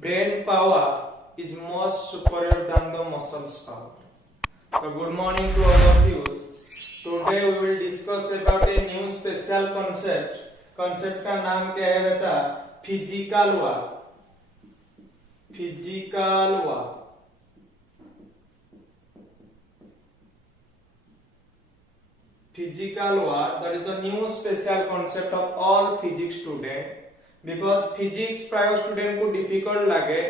brain power is much superior than the muscles power. So good morning to all of you. Today we will discuss about a new special concept. Concept का नाम क्या है बेटा? Physical war. Physical war. Physical war, that is the new special concept of all physics student. Because physics प्राय student को difficult लगे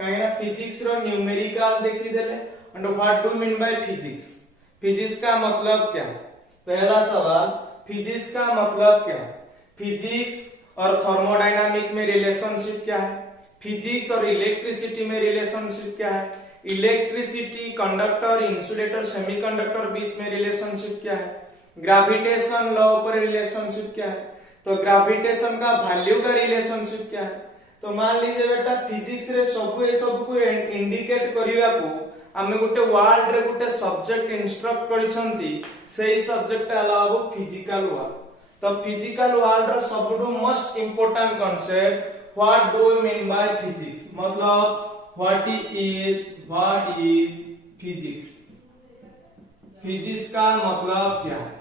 कहीं physics रो numerical देखी देले and what do mean by physics. Physics का मतलब क्या? पहला सवाल, फिजिक्स का मतलब क्या? फिजिक्स और थर्मोडायनामिक में रिलेशनशिप क्या है? फिजिक्स और इलेक्ट्रिसिटी में रिलेशनशिप क्या है? इलेक्ट्रिसिटी, कंडक्टर, इंसुलेटर, सेमीकंडक्टर बीच में रिलेशनशिप क्या है? ग्रेविटेशन लॉ पर रिलेशनशिप क्या है? तो ग्रेविटेशन का वैल्यू का रिलेशनशिप क्या है? तो मान लीजिए बेटा फिजिक्स रे सब को इंडिकेट करिया को आमे गुटे वर्ल्ड रे गुटे सब्जेक्ट इंस्ट्रक्ट करिसंती सेही सब्जेक्ट अलावा फिजिकल वर्ल्ड. तो फिजिकल वर्ल्ड रो सबटू most important concept what do we mean by physics, मतलब व्हाट इज फिजिक्स. फिजिक्स का मतलब क्या है?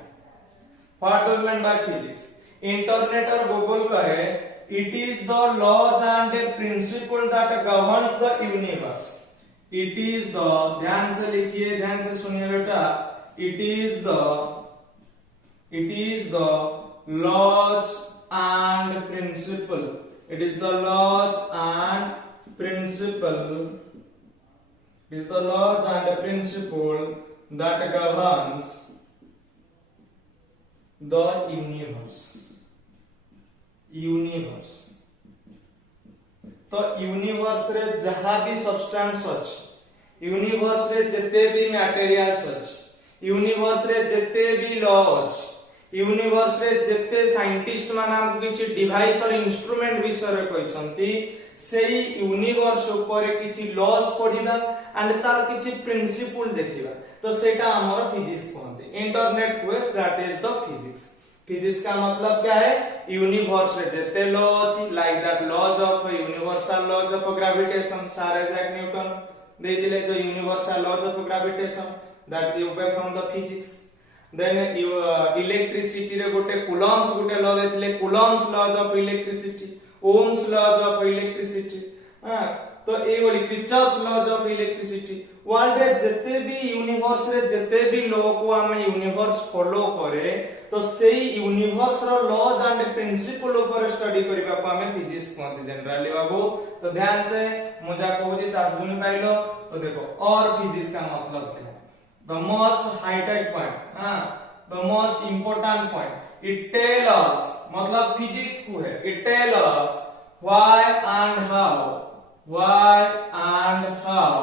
What do we mean by physics. Internet और गूगल करे it is the laws and the principle that governs the universe. It is the, ध्यान से लिखिए, ध्यान से सुनिए बेटा, it is the laws and principle. It is the laws and principle. It is the laws and principle that governs the universe. तो universe रे जहां भी सब्सटेंस अछि, यूनिवर्स रे जते भी मटेरियल्स अछि, यूनिवर्स रे जते भी लॉ अछि, यूनिवर्स रे जते साइंटिस्ट माने हमकु किछि डिवाइस और इंस्ट्रूमेंट विषय रे कहिसंती सेही यूनिवर्स ऊपर किछि लॉस पढिबा एंड तार किछि प्रिंसिपल देखिबा. तो सेटा हमर फिजिक्स कहते. Internet quest that is the physics. Physics का मतलब क्या है? यूनिवर्स रे जते लॉ अछि like that laws of universal laws of gravitation sir Isaac Newton दे दिले. जो universal laws of gravitation that you by from the physics. Then electricity रे गोटे कूलम्स गोटे लॉ देथिले, Coulomb's laws of electricity, Ohm's laws of electricity. तो ए वाली Kirchhoff's laws of electricity. World रे जते भी यूनिवर्स रे जते भी लॉ को हम यूनिवर्स फॉलो करे तो सेही यूनिवर्स रो लॉज एंड प्रिंसिपल ऊपर स्टडी करबा को हम फिजिक्स कहते जनरली बाबू. तो ध्यान से मुझा कहूजी तासगुनी पाइलो. तो देखो और फिजिक्स का मतलब क्या है? The most high tech point, the most important point, it tell us, मतलब फिजिक्स को है, it tell us why and how. Why and how.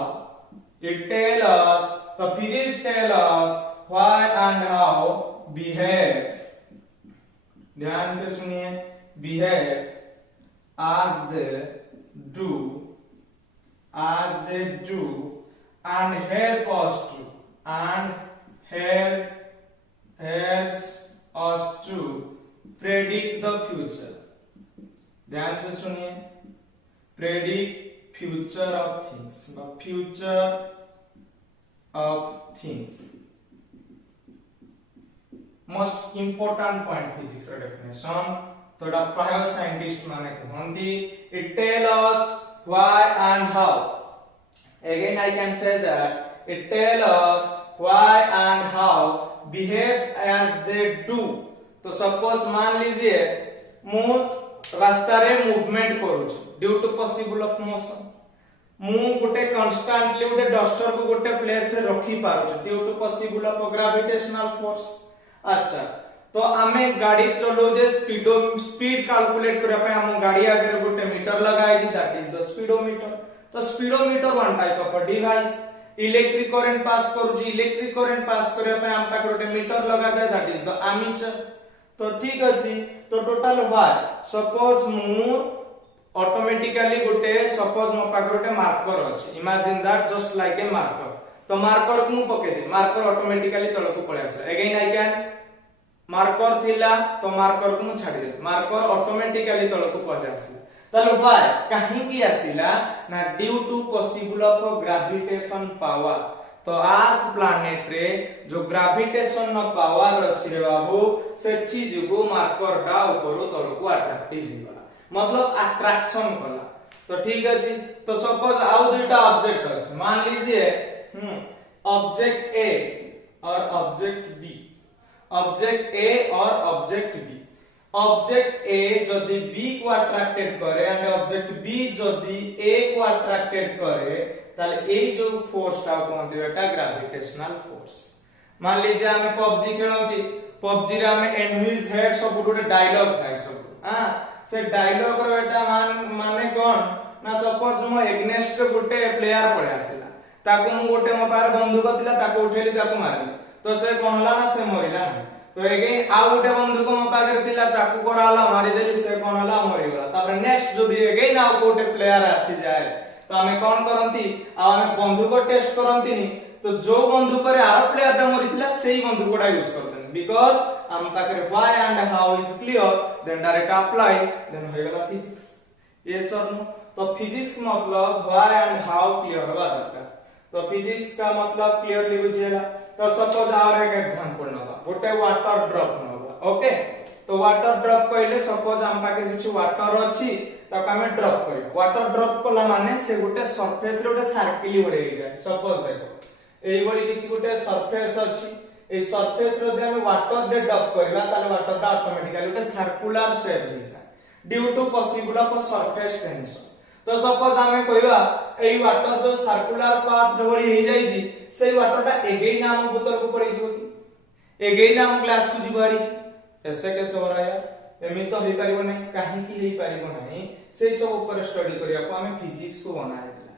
It tell us, the physics tell us why and how behaves. ध्यान से सुनिए, behave as they do and help us to, helps us to predict the future. ध्यान से सुनिए, predict future of things, the future of things. Most important point physics definition. तो दा प्राय scientist माने कहंती it tell us why and how. Again I can say that it tell us why and how behaves as they do. तो suppose मान लीजिए मु रास्ता रे मूवमेंट करूछ due to possible of motion. मु गोटे कांस्टेंटली गोटे डस्टर को गोटे प्लेस रे रखी पारुछ due to possible of gravitational force. अच्छा, तो आमे गाड़ी चलो जे स्पीड कैलकुलेट करबा पे हम गाड़ी आगे गोटे मीटर लगाई छी दैट इज द स्पीडोमीटर. तो speedometer one type of device. Electric current pass करू छी, इलेक्ट्रिक करंट पास करबा पे हम पाके गोटे मीटर लगा जाय दैट इज द एमीटर. तो ठीक अछि. तो टोटल व्हाई सपोज मु ऑटोमेटिकली गोटे सपोज मो पाखे गोटे मार्कर अछि, imagine that just like A marker. तो मार्कर को मु पके दे, मार्कर ऑटोमेटिकली तल को पळे आसे. अगेन आई कैन मार्कर थिला तो मार्कर को मु छाडी दे, मार्कर ऑटोमेटिकली तल को पळे आसे. ताले व्हाई कहीं की आसिला ना due to possible of gravitation power. तो अर्थ प्लैनेट रे जो ग्रेविटेशन पावर अछि रे बाबू से चीज को मार्कर डा ऊपर तळको अट्रैक्टिव हो गला मतलब अट्रैक्शन कला। तो ठीक अछि तो सपोज आउ दुटा ऑब्जेक्ट अछि मान लीजिए ऑब्जेक्ट ए और ऑब्जेक्ट बी, ऑब्जेक्ट ए और ऑब्जेक्ट बी। ऑब्जेक्ट ए जदि बी को अट्रैक्टेड करे एंड ऑब्जेक्ट बी जदि ए को अट्रैक्टेड करे ताले ए जो फोर्स ता कोनती बेटा ग्रेविटेशनल फोर्स। मान लीजिए हमें पबजी खेलती, पबजी रे हमें एनिमीज हेड सब गोटे डायलॉग थाए सब हां से डायलॉग रे बेटा माने कोन ना सपोज मो एग्नेस्ट रे गोटे प्लेयर पळे आसिला ताको मु गोटे मो पार बंदूक थिला ताको उठेली ताको मारली तो से कोन हला ना से मरिला ना। तो एगे आउ गोटे बंदूक मो पाकर थिला ताको कोडाला मारी देली से कोन हला मरि गला। तापर नेक्स्ट जदी एगे ना गोटे प्लेयर आसी जाए तो हमें कोन करंती आ हमें बंदूक टेस्ट करंती नी तो जो बंदूक रे आर प्लेयर ता मरिथिला सेही बंदूकटा यूज करतन बिकॉज़ हम पाकर why and how is clear then direct apply then हो गला फिजिक्स। यस और नो तो फिजिक्स मतलब व्हाई एंड हाउ क्लियर होगा दरकार। तो फिजिक्स का मतलब क्लियरली बुझिएला। तो सपोज और एक एग्जांपल नबा गोटे वाटर ड्रॉप नबा ओके। तो वाटर ड्रॉप कहले सपोज हम पाके किछ वाटर अछि ताको हमें ड्रॉप करी वाटर ड्रॉप कला माने से गोटे सरफेस रे गोटे सर्किल बढेई जाय। सपोज देखो एई बडी किछ गोटे सरफेस अछि ए सरफेस रे हम वाटर दे ड्रॉप करबा ताले वाटर दा ऑटोमेटिकली गोटे सर्कुलर शेप हो जाय due to possible of surface tension. तो सपोज हमें कहबा एई वाटर जो सर्कुलर पाथ रे हो जाई जी से वाटर ता एगेई नाम बोतल को पड़े जीवो कि एगेई नाम ग्लास को जीवारी ऐसे कैसे हो रहा है यार एमी तो हे परिबो नै काहे की हे परिबो नै से सब ऊपर स्टडी करिया को हमें फिजिक्स को बनाए दिला।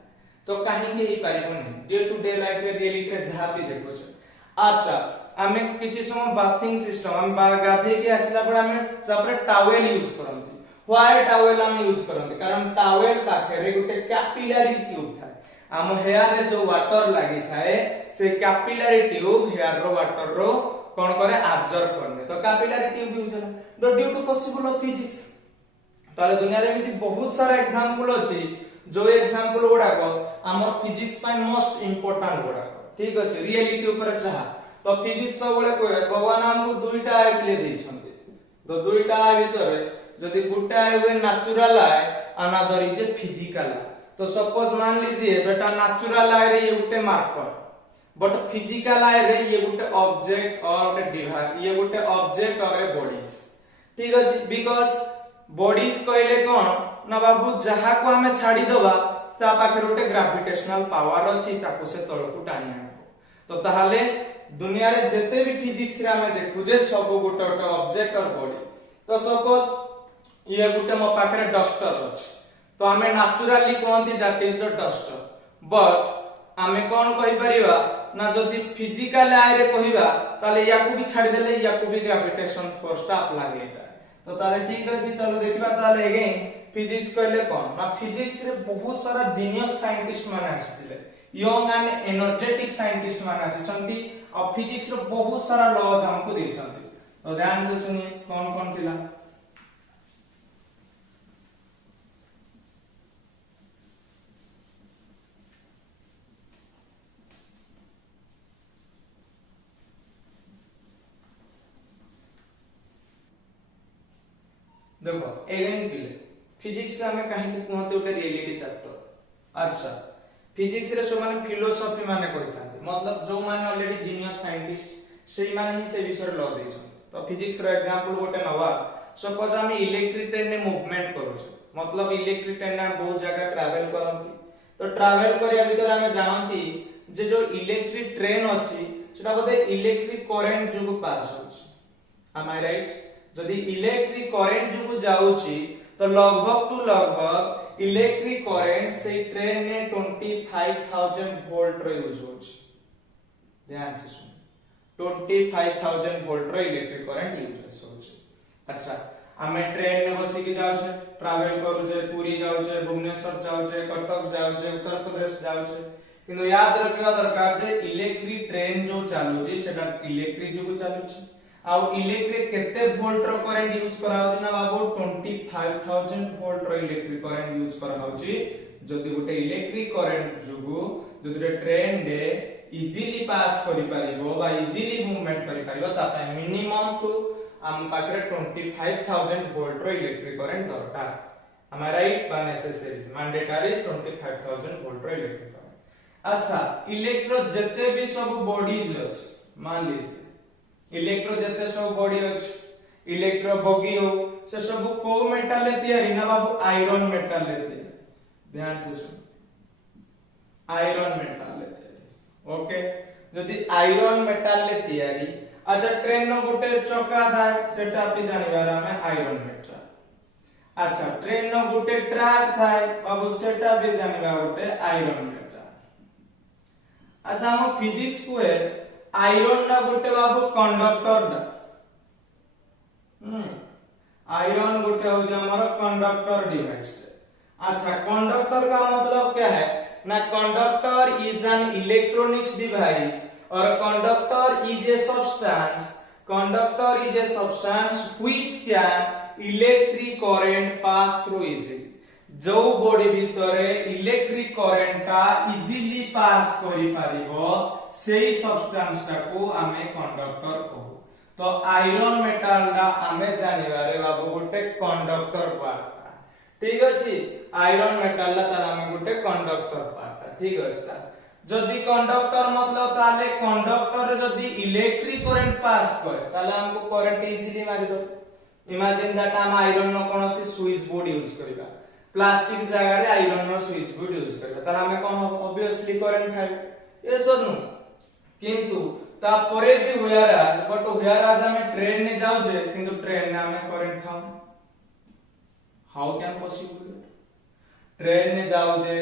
तो काहे की हे परिबो नै डे टू डे लाइफ रे रियलिटी रे जहां भी देखो छ। अच्छा हमें किछि समय बाथिंग सिस्टम हम गाधे के आसिला पर हमें सबरे टॉवेल यूज करंती। व्हाई टॉवेल हम यूज करंती कारण टॉवेल पाखे रे गुटे कैपिलरी ट्यूब थाए हम हेयर रे जो वाटर लागि थाए से कैपिलरी ट्यूब हेयर रो वाटर रो कोन करे एब्जॉर्ब करने। तो कैपिलरी ट्यूब यूज होला तो due to possible of physics. ताले दुनिया रे एमिति बहुत सारा एग्जांपल अछि जो एग्जांपल गुडा को हमर फिजिक्स पाइ मोस्ट इंपोर्टेंट गुडा ठीक अछि रियलिटी ऊपर जहा। तो फिजिक्स सब बळे कोइ भगवान हमकु दुईटा आइ ले दै छथि तो दुईटा आइ भितर जदि गुटा आइ वे नेचुरल आइ अनदर इज फिजिकल। तो सपोज मान लीजिए बेटा नेचुरल आइ रे ये गुटे मार्कर बट फिजिकल आइ रे ये गुटे ऑब्जेक्ट और गुटे डिवाइस ये गुटे ऑब्जेक्ट और बॉडीज ठीक अछि बिकॉज़ बॉडीज कहले कोन ना बाबू जहा को हमें छाडी दबा ता पाखे गुटे ग्रेविटेशनल पावर अछि ताको से तळकु टाणी आनबो। तो ताहाले दुनिया रे जते भी फिजिक्स रे हमें देखु जे सब गोटे गोटे ऑब्जेक्ट और बॉडी। तो सपोज ये गुटे मो पाखे डस्टर अछि तो हमें नेचुरली कहंती that is the duster but हमें कोन कहि परिबा ना जदि फिजिकल आइ रे कहिबा ताले याकू भी छाडी देले याकू भी ग्रेविटेशन फोर्स ता अप्लाई हो जाय। तो ताले ठीक अछि चलो देखिबा ताले अगेन फिजिक्स कहले कोन ना फिजिक्स रे बहुत सारा जीनियस साइंटिस्ट माने आछिले यंग एंड एनर्जेटिक साइंटिस्ट माने आछिसंती और फिजिक्स रे बहुत सारा लॉज हमको देछंती। तो ध्यान से सुनिए कौन कौन थिला। देखो एगेन पिले फिजिक्स से हमें कहीं के कहते उटे रियलिटी चैप्टर। अच्छा फिजिक्स रे सो माने फिलोसॉफी माने कहितांते मतलब जो माने ऑलरेडी जीनियस साइंटिस्ट सेही माने ही से विषय ल दैछन। तो फिजिक्स रो एग्जांपल गोटे नवा सपोज हम इलेक्ट्रिक ट्रेन ने मूवमेंट करू छ मतलब इलेक्ट्रिक ट्रेन ना बहुत जगह ट्रैवल करंती। तो ट्रैवल करिया भीतर हमें जानंती जे जो इलेक्ट्रिक ट्रेन अछि सेटा बोधे इलेक्ट्रिक करंट जो पास होछि। एम आई राइट जदि इलेक्ट्रिक करंट जो जाउछि तो लगभग टू लगभग इलेक्ट्रिक करंट से ट्रेन ने 25000 वोल्ट रो यूज होछि। ध्यान से सुन 25000 वोल्ट रो इलेक्ट्रिक करंट यूज होछि। अच्छा हमें ट्रेन में बसी के जाउ छे ट्रैवल करू छे पुरी जाउ छे भुवनेश्वर जाउ छे कटक जाउ छे उत्तर प्रदेश जाउ छे किंतु याद रखिबा दरकार जे इलेक्ट्रिक ट्रेन जो चालू छी सेटा इलेक्ट्रिक जो चालू छी आउ इलेक्ट्रिक केते वोल्ट रो करंट यूज करा होची ना बाबू 25000 वोल्ट रो इलेक्ट्रिक करंट यूज करा होची जदि गोटे इलेक्ट्रिक करंट जुगु जदि ट्रेन दे इजीली पास करि परिबो बा इजीली मूवमेंट करि परिबो ता मिनिमम टू हम पाखरे 25000 वोल्ट रो इलेक्ट्रिक करंट दरकार am I right বা necessary mandatory 25000 वोल्ट रो इलेक्ट्रिक करंट अच्छा इलेक्ट्रो जते भी सब बॉडीज अछि मान लीजिए इलेक्ट्रो जते सब बॉडी अछि इलेक्ट्रो बगी हो से सब को मेटल ले तैयारी ना बाबू आयरन मेटल ले तैयारी ध्यान से सुन आयरन मेटल ले तैयारी ओके जदि आयरन मेटल ले तैयारी अच्छा ट्रेन नो गुटे चक्का थाए सेटा पे जानिबार हमें आयरन मेटल अच्छा ट्रेन नो गुटे ट्रैक थाए बाबू सेटा पे जानिबा गुटे आयरन मेटल अच्छा हम फिजिक्स को है आयरन ना गुटे बाबू कंडक्टर दा आयरन गुटे हो जे हमर कंडक्टर डिवाइस अच्छा कंडक्टर का मतलब क्या है ना conductor is an electronics device or conductor is a substance which can electric current pass through easily जो बॉडी भितरे इलेक्ट्रिक करंट का इजीली पास करि परिबो सेही सब्सटेंस टाको आमे कंडक्टर कहू तो आयरन मेटल दा आमे जानिबारे बाबू गुटे कंडक्टर पार्ट ठीक अछि आयरन मेटल ला तार आमे गुटे कंडक्टर पार्ट ठीक अछि जदि कंडक्टर मतलब ताले कंडक्टर जदि इलेक्ट्रिक करंट पास करे ताले हमको करंट इजीली मारि दो इमेजिन दैट हम आयरन नो कोनोसी स्विच बोर्ड यूज करबा प्लास्टिक जगह रे आयरन नो स्विच बोर्ड यूज करबा ताले हमें कोन ऑब्वियसली करंट खाइ ए सर नु किंतु ता परे भी व्हेयरएज बट व्हेयरएज हमें ट्रेन ने जाउ जे किंतु ट्रेन ने हमें करंट खाउ हाउ कैन पॉसिबल ट्रेन ने जाउ जे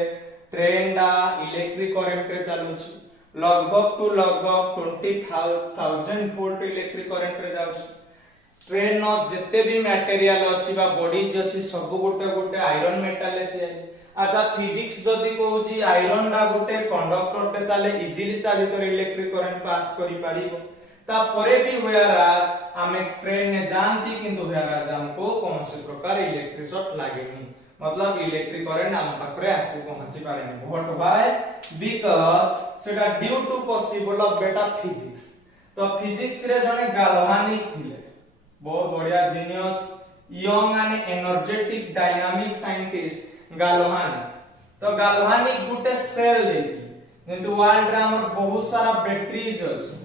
ट्रेन डा इलेक्ट्रिक करंट रे चालुची लगभग टू लगभग 20000 वोल्ट इलेक्ट्रिक करंट रे जाउची ट्रेन नो जत्ते भी मटेरियल अछि बा बॉडीज अछि सब गोटे गोटे आयरन मेटल ले तैयारी अच्छा फिजिक्स जदी कहूची आयरन डा गोटे कंडक्टर ते ताले इजीली ता भीतर इलेक्ट्रिक करंट पास करि पारिबो ता परे भी व्हेयरएज हमें ट्रेन ने जानती किंतु व्हेयरएज हमको कौन से प्रकार इलेक्ट्रिक शॉक लागेनी मतलब इलेक्ट्रिक करंट हम पाखरे आसी पहुंची पारेनी व्हाट व्हाई बिकॉज़ सेटा ड्यू टू पॉसिबल ऑफ बेटा फिजिक्स तो फिजिक्स रे जने गाल्वानिक थिले बहुत बढ़िया genius young and energetic dynamic scientist galvanic तो गाल्वानिक गुटे सेल देली किंतु वर्ल्ड रे हमर बहुत सारा बैटरीज अछि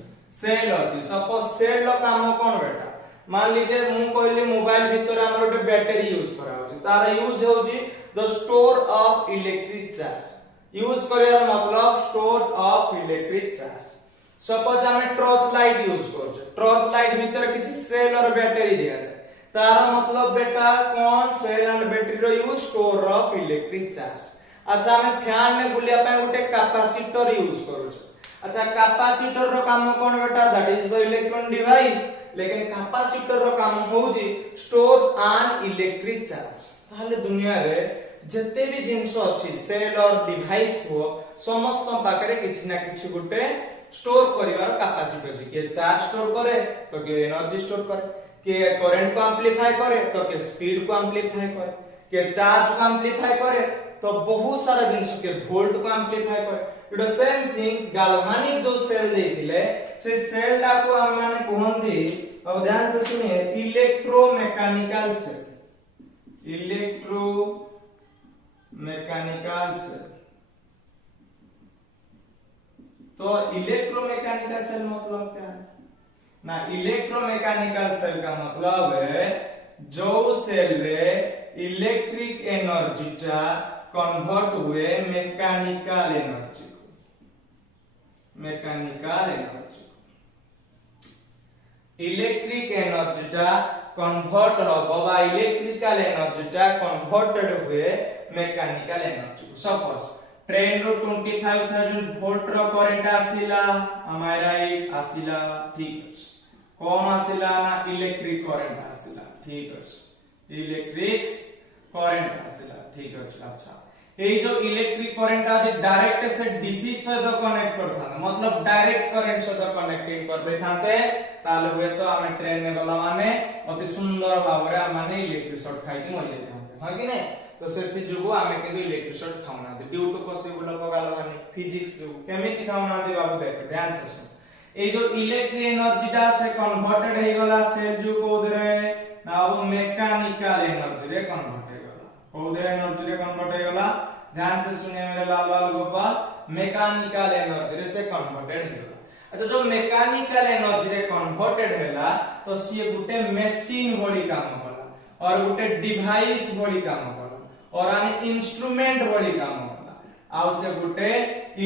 सेल अछि सपोज सेल लो काम कोन बेटा मान लीजिए मु कहली मोबाइल भीतर हमर ଗୋଟେ बैटरी यूज करा होची तार यूज होची the store of electric charge use करिया मतलब store of electric charge suppose हमें टॉर्च लाइट यूज करछे टॉर्च लाइट भीतर किछि सेल और बैटरी दिया जाय तार मतलब बेटा कोन सेल एंड बैटरी रो use store of electric charge अच्छा हमें फैन ने बुलिया पे गोटे कैपेसिटर यूज करूछे अच्छा कैपेसिटर रो काम कोन बेटा that is the electron device लेकिन कैपेसिटर रो काम होउजी स्टोर ऑन इलेक्ट्रिक चार्ज ताले दुनिया रे जत्ते भी जिंस अछि सेल और डिवाइस को समस्त पाकरे किछि ना किछि गुटे स्टोर करिवार कैपेसिटी अछि के चार्ज स्टोर करे तो के एनर्जी स्टोर करे के करंट को एम्प्लीफाई करे तो के स्पीड को एम्प्लीफाई करे के चार्ज को एम्प्लीफाई करे तो बहुत सारा जिंस के वोल्ट को एम्प्लीफाई करे इट सेम थिंग्स गाल्वानिक जो सेल देथिले से सेल डा को हम माने कहंती अब ध्यान से सुनिए इलेक्ट्रोमैकेनिकल सेल तो इलेक्ट्रोमैकेनिकल सेल मतलब क्या है ना इलेक्ट्रोमैकेनिकल सेल का मतलब है जो सेल रे इलेक्ट्रिक एनर्जी टा कन्वर्ट हुए मैकेनिकल एनर्जी इलेक्ट्रिक एनर्जी टा कन्वर्ट होबो बा इलेक्ट्रिकल एनर्जी टा कन्वर्टेड हुए मैकेनिकल एनर्जी सपोज ट्रेन रो 25000 वोल्ट रो करंट आसिला हमारा एक आसिला ठीक अछि कोन आसिला ना इलेक्ट्रिक करंट आसिला ठीक अछि इलेक्ट्रिक करंट आसिला ठीक अछि अच्छा এই যে ইলেকট্রিক কারেন্ট আদি ডাইরেক্ট से डीसी সহিত কনেক্ট করথান मतलब ডাইরেক্ট কারেন্ট সহিত কনেক্টিং করতে থানতে তাহলে হুয়ে তো আমি ট্রেনে গলা মানে অতি সুন্দর ভাবে মানে ইলেকট্রিক শর্ট খাইকি মরি যেতান্তে হয় কি না তো সেটি যোগু আমি কিন্তু ইলেকট্রিক শর্ট খাওনা ডিউ টু পসিবল পগালো মানে ফিজিক্স যোগু কেমিতি খাওনা দে বাবু দেখো ধ্যাन से सुन এই যে ইলেকট্রিক এনার্জিটা সে কনভার্টেড হই গলা সেল যু কোদরে নাও মেকানিক্যাল এনার্জি রে কনভার্ট হই গলা কোদরে এনার্জি রে কনভার্ট হই গলা ध्यान से सुनिए मेरे लाल लाल गोपाल मैकेनिकल एनर्जी रे से कन्वर्टेड होला अच्छा जो मैकेनिकल एनर्जी रे कन्वर्टेड होला तो सिए गुटे मशीन भली काम होला और गुटे डिवाइस भली काम होला और आने इंस्ट्रूमेंट भली काम होला आउ से गुटे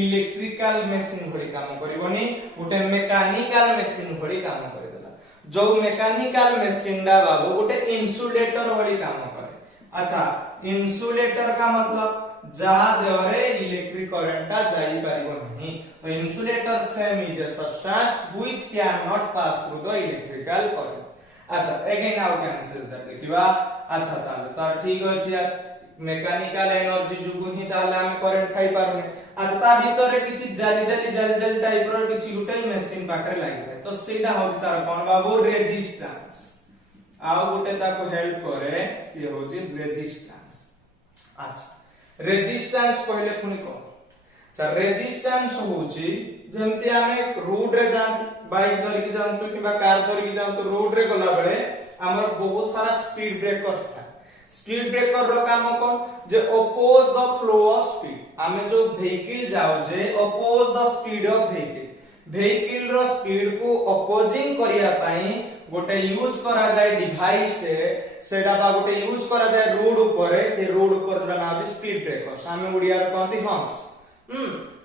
इलेक्ट्रिकल मशीन भली काम करिवनी गुटे मैकेनिकल मशीन भली काम करि देला जो मैकेनिकल मशीन डा बाबू गुटे इंसुलेटर भली काम करे अच्छा इंसुलेटर का मतलब जहां देवरे इलेक्ट्रिक करंट जाई परिबो नहीं तो insulator same is a substance which can not pass through the electrical current अच्छा again how can say that देखिबा अच्छा ताले सर ठीक अछि यार मैकेनिकल एनर्जी जुगु ही ताले हम करंट खाई पारुने अच्छा ता भीतरे किछि जाली टाइप रो किछि गुटे मशीन पाकरे लागि थाए तो सेटा होछि तार कोन बाबू रेजिस्टेंस आउ गुटे ताको हेल्प करे सी होछि रेजिस्टेंस अच्छा रेजिस्टेंस कहले पुनी को अच्छा रेजिस्टेंस होची जेमति हमें रोड रे जान बाइक धरि के जान तो किबा कार धरि के जान तो रोड रे गला बेले हमर बहुत सारा स्पीड ब्रेकर्स था स्पीड ब्रेकर रो काम कोन जे oppose the flow of speed हमें जो व्हीकल जाउ जे oppose the speed of vehicle रो स्पीड को अपोजिंग करिया पई गोटे यूज करा जाय डिवाइस टे सेडा बा गोटे यूज करा जाय रोड ऊपर से रोड ऊपर जरा ना स्पीड ब्रेकर्स हमें उड़िया रे कहंती हम्प्स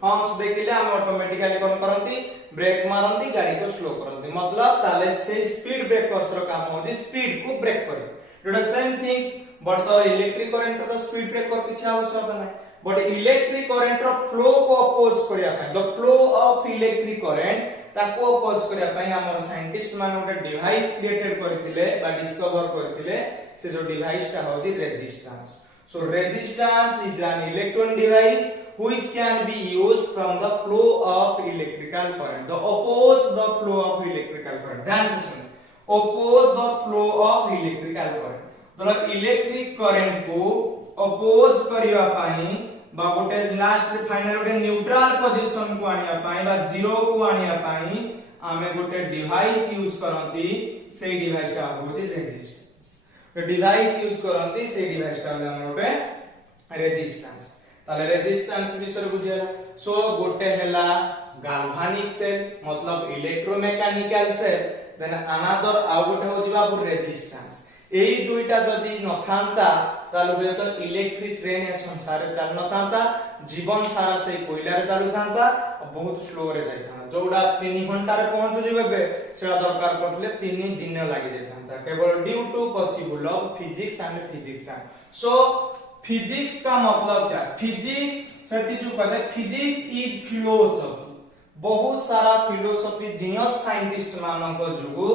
हम्प्स देखिले हम ऑटोमेटिकली कोन करंती ब्रेक मारंती गाड़ी को स्लो करंती मतलब ताले से स्पीड ब्रेकर्स रो काम हो जे स्पीड को ब्रेक करे it same things but the electric current रो स्पीड ब्रेकर किछ आवश्यकता नै बट इलेक्ट्रिक करंट रो फ्लो को अपोज करिया the flow of electric current ताको अपोज करिया पई हमर साइंटिस्ट माने ओटा डिवाइस क्रिएटेड करथिले बा डिस्कवर करथिले से जो डिवाइस ता होजी resistance so resistance is an electron device which can be used from the flow of electrical current the oppose the flow of electrical current ध्यान से सुनिए oppose the flow of electrical current मतलब electric current को oppose करिया पई बा गोटे last final गोटे न्यूट्रल पोजीशन को आनिया पई बा जीरो को आनिया पई आमे गोटे डिवाइस यूज करंती से डिवाइस का होची रेजिस्टेंस तो डिवाइस यूज करंती से डिवाइस का हम गोटे रेजिस्टेंस ताले रेजिस्टेंस विषय बुझेला सो गोटे हैला गाल्वानिक सेल मतलब इलेक्ट्रोमेकानिकल सेल देन अनदर आउ गोटे होची बाबू रेजिस्टेंस एई दुईटा जदी नथांता ताले हुए तो इलेक्ट्रिक ट्रेन ए संसार चल नथांता जीवन सारा से कोयला रे चालू थांता बहुत स्लो रे जाइथा जोडा 3 घंटा रे पहुंच जिबे सेडा दरकार पड़ले 3 दिन लागि जाइथा केवल due to possible of physics so physics का मतलब क्या फिजिक्स सेति जो कहले फिजिक्स इज फिलोसफी बहुत सारा फिलोसफी जीनियस साइंटिस्ट मानक जुगु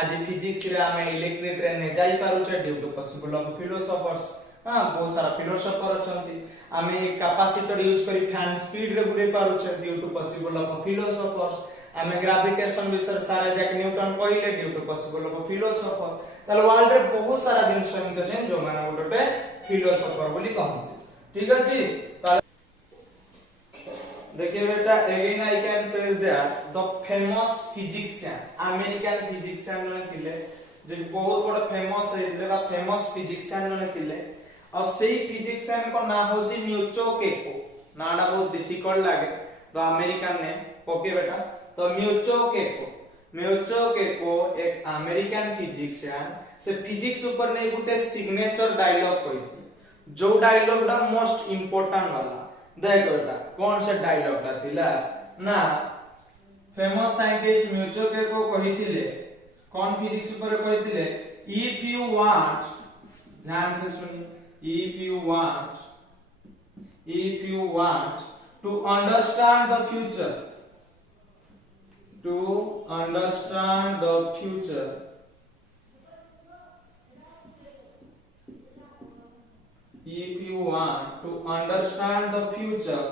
आज फिजिक्स रे हमें इलेक्ट्रिक ट्रेन ने जाई पारु छ due to possible of philosophers हां बहुत सारा फिलोसोफर अछंती हमें कैपेसिटर यूज करी फैन स्पीड रे बुले पारु छ due to possible of philosophers हमें ग्रेविटेशन विषय सारे जैक न्यूटन कहले due to possible of philosopher ताल वर्ल्ड रे बहुत सारा दिन समित छै जो माने गोटे फिलोसोफर बोली कहते ठीक अछि देखिए बेटा again I can say that the famous physician American physician ने थिले जे बहुत बड़ फेमस हेले बा फेमस फिजिशियन ने थिले और सेही फिजिशियन को ना होजी म्यूचो केको नाडा बहुत डिफिकल्ट लागे तो अमेरिकन ने ओके बेटा तो म्यूचो केको एक अमेरिकन फिजिशियन से फिजिक्स ऊपर ने गुटे सिग्नेचर डायलॉग कहिथि जो डायलॉग दा मोस्ट इंपोर्टेंट वाला देख बेटा कौन सा डायलॉग ता थिला ना फेमस साइंटिस्ट म्यूचो केको कहिथिले कौन फिजिक्स ऊपर कहिथिले इफ यू वांट ध्यान से सुनिए if you want to understand the future if you want to understand the future,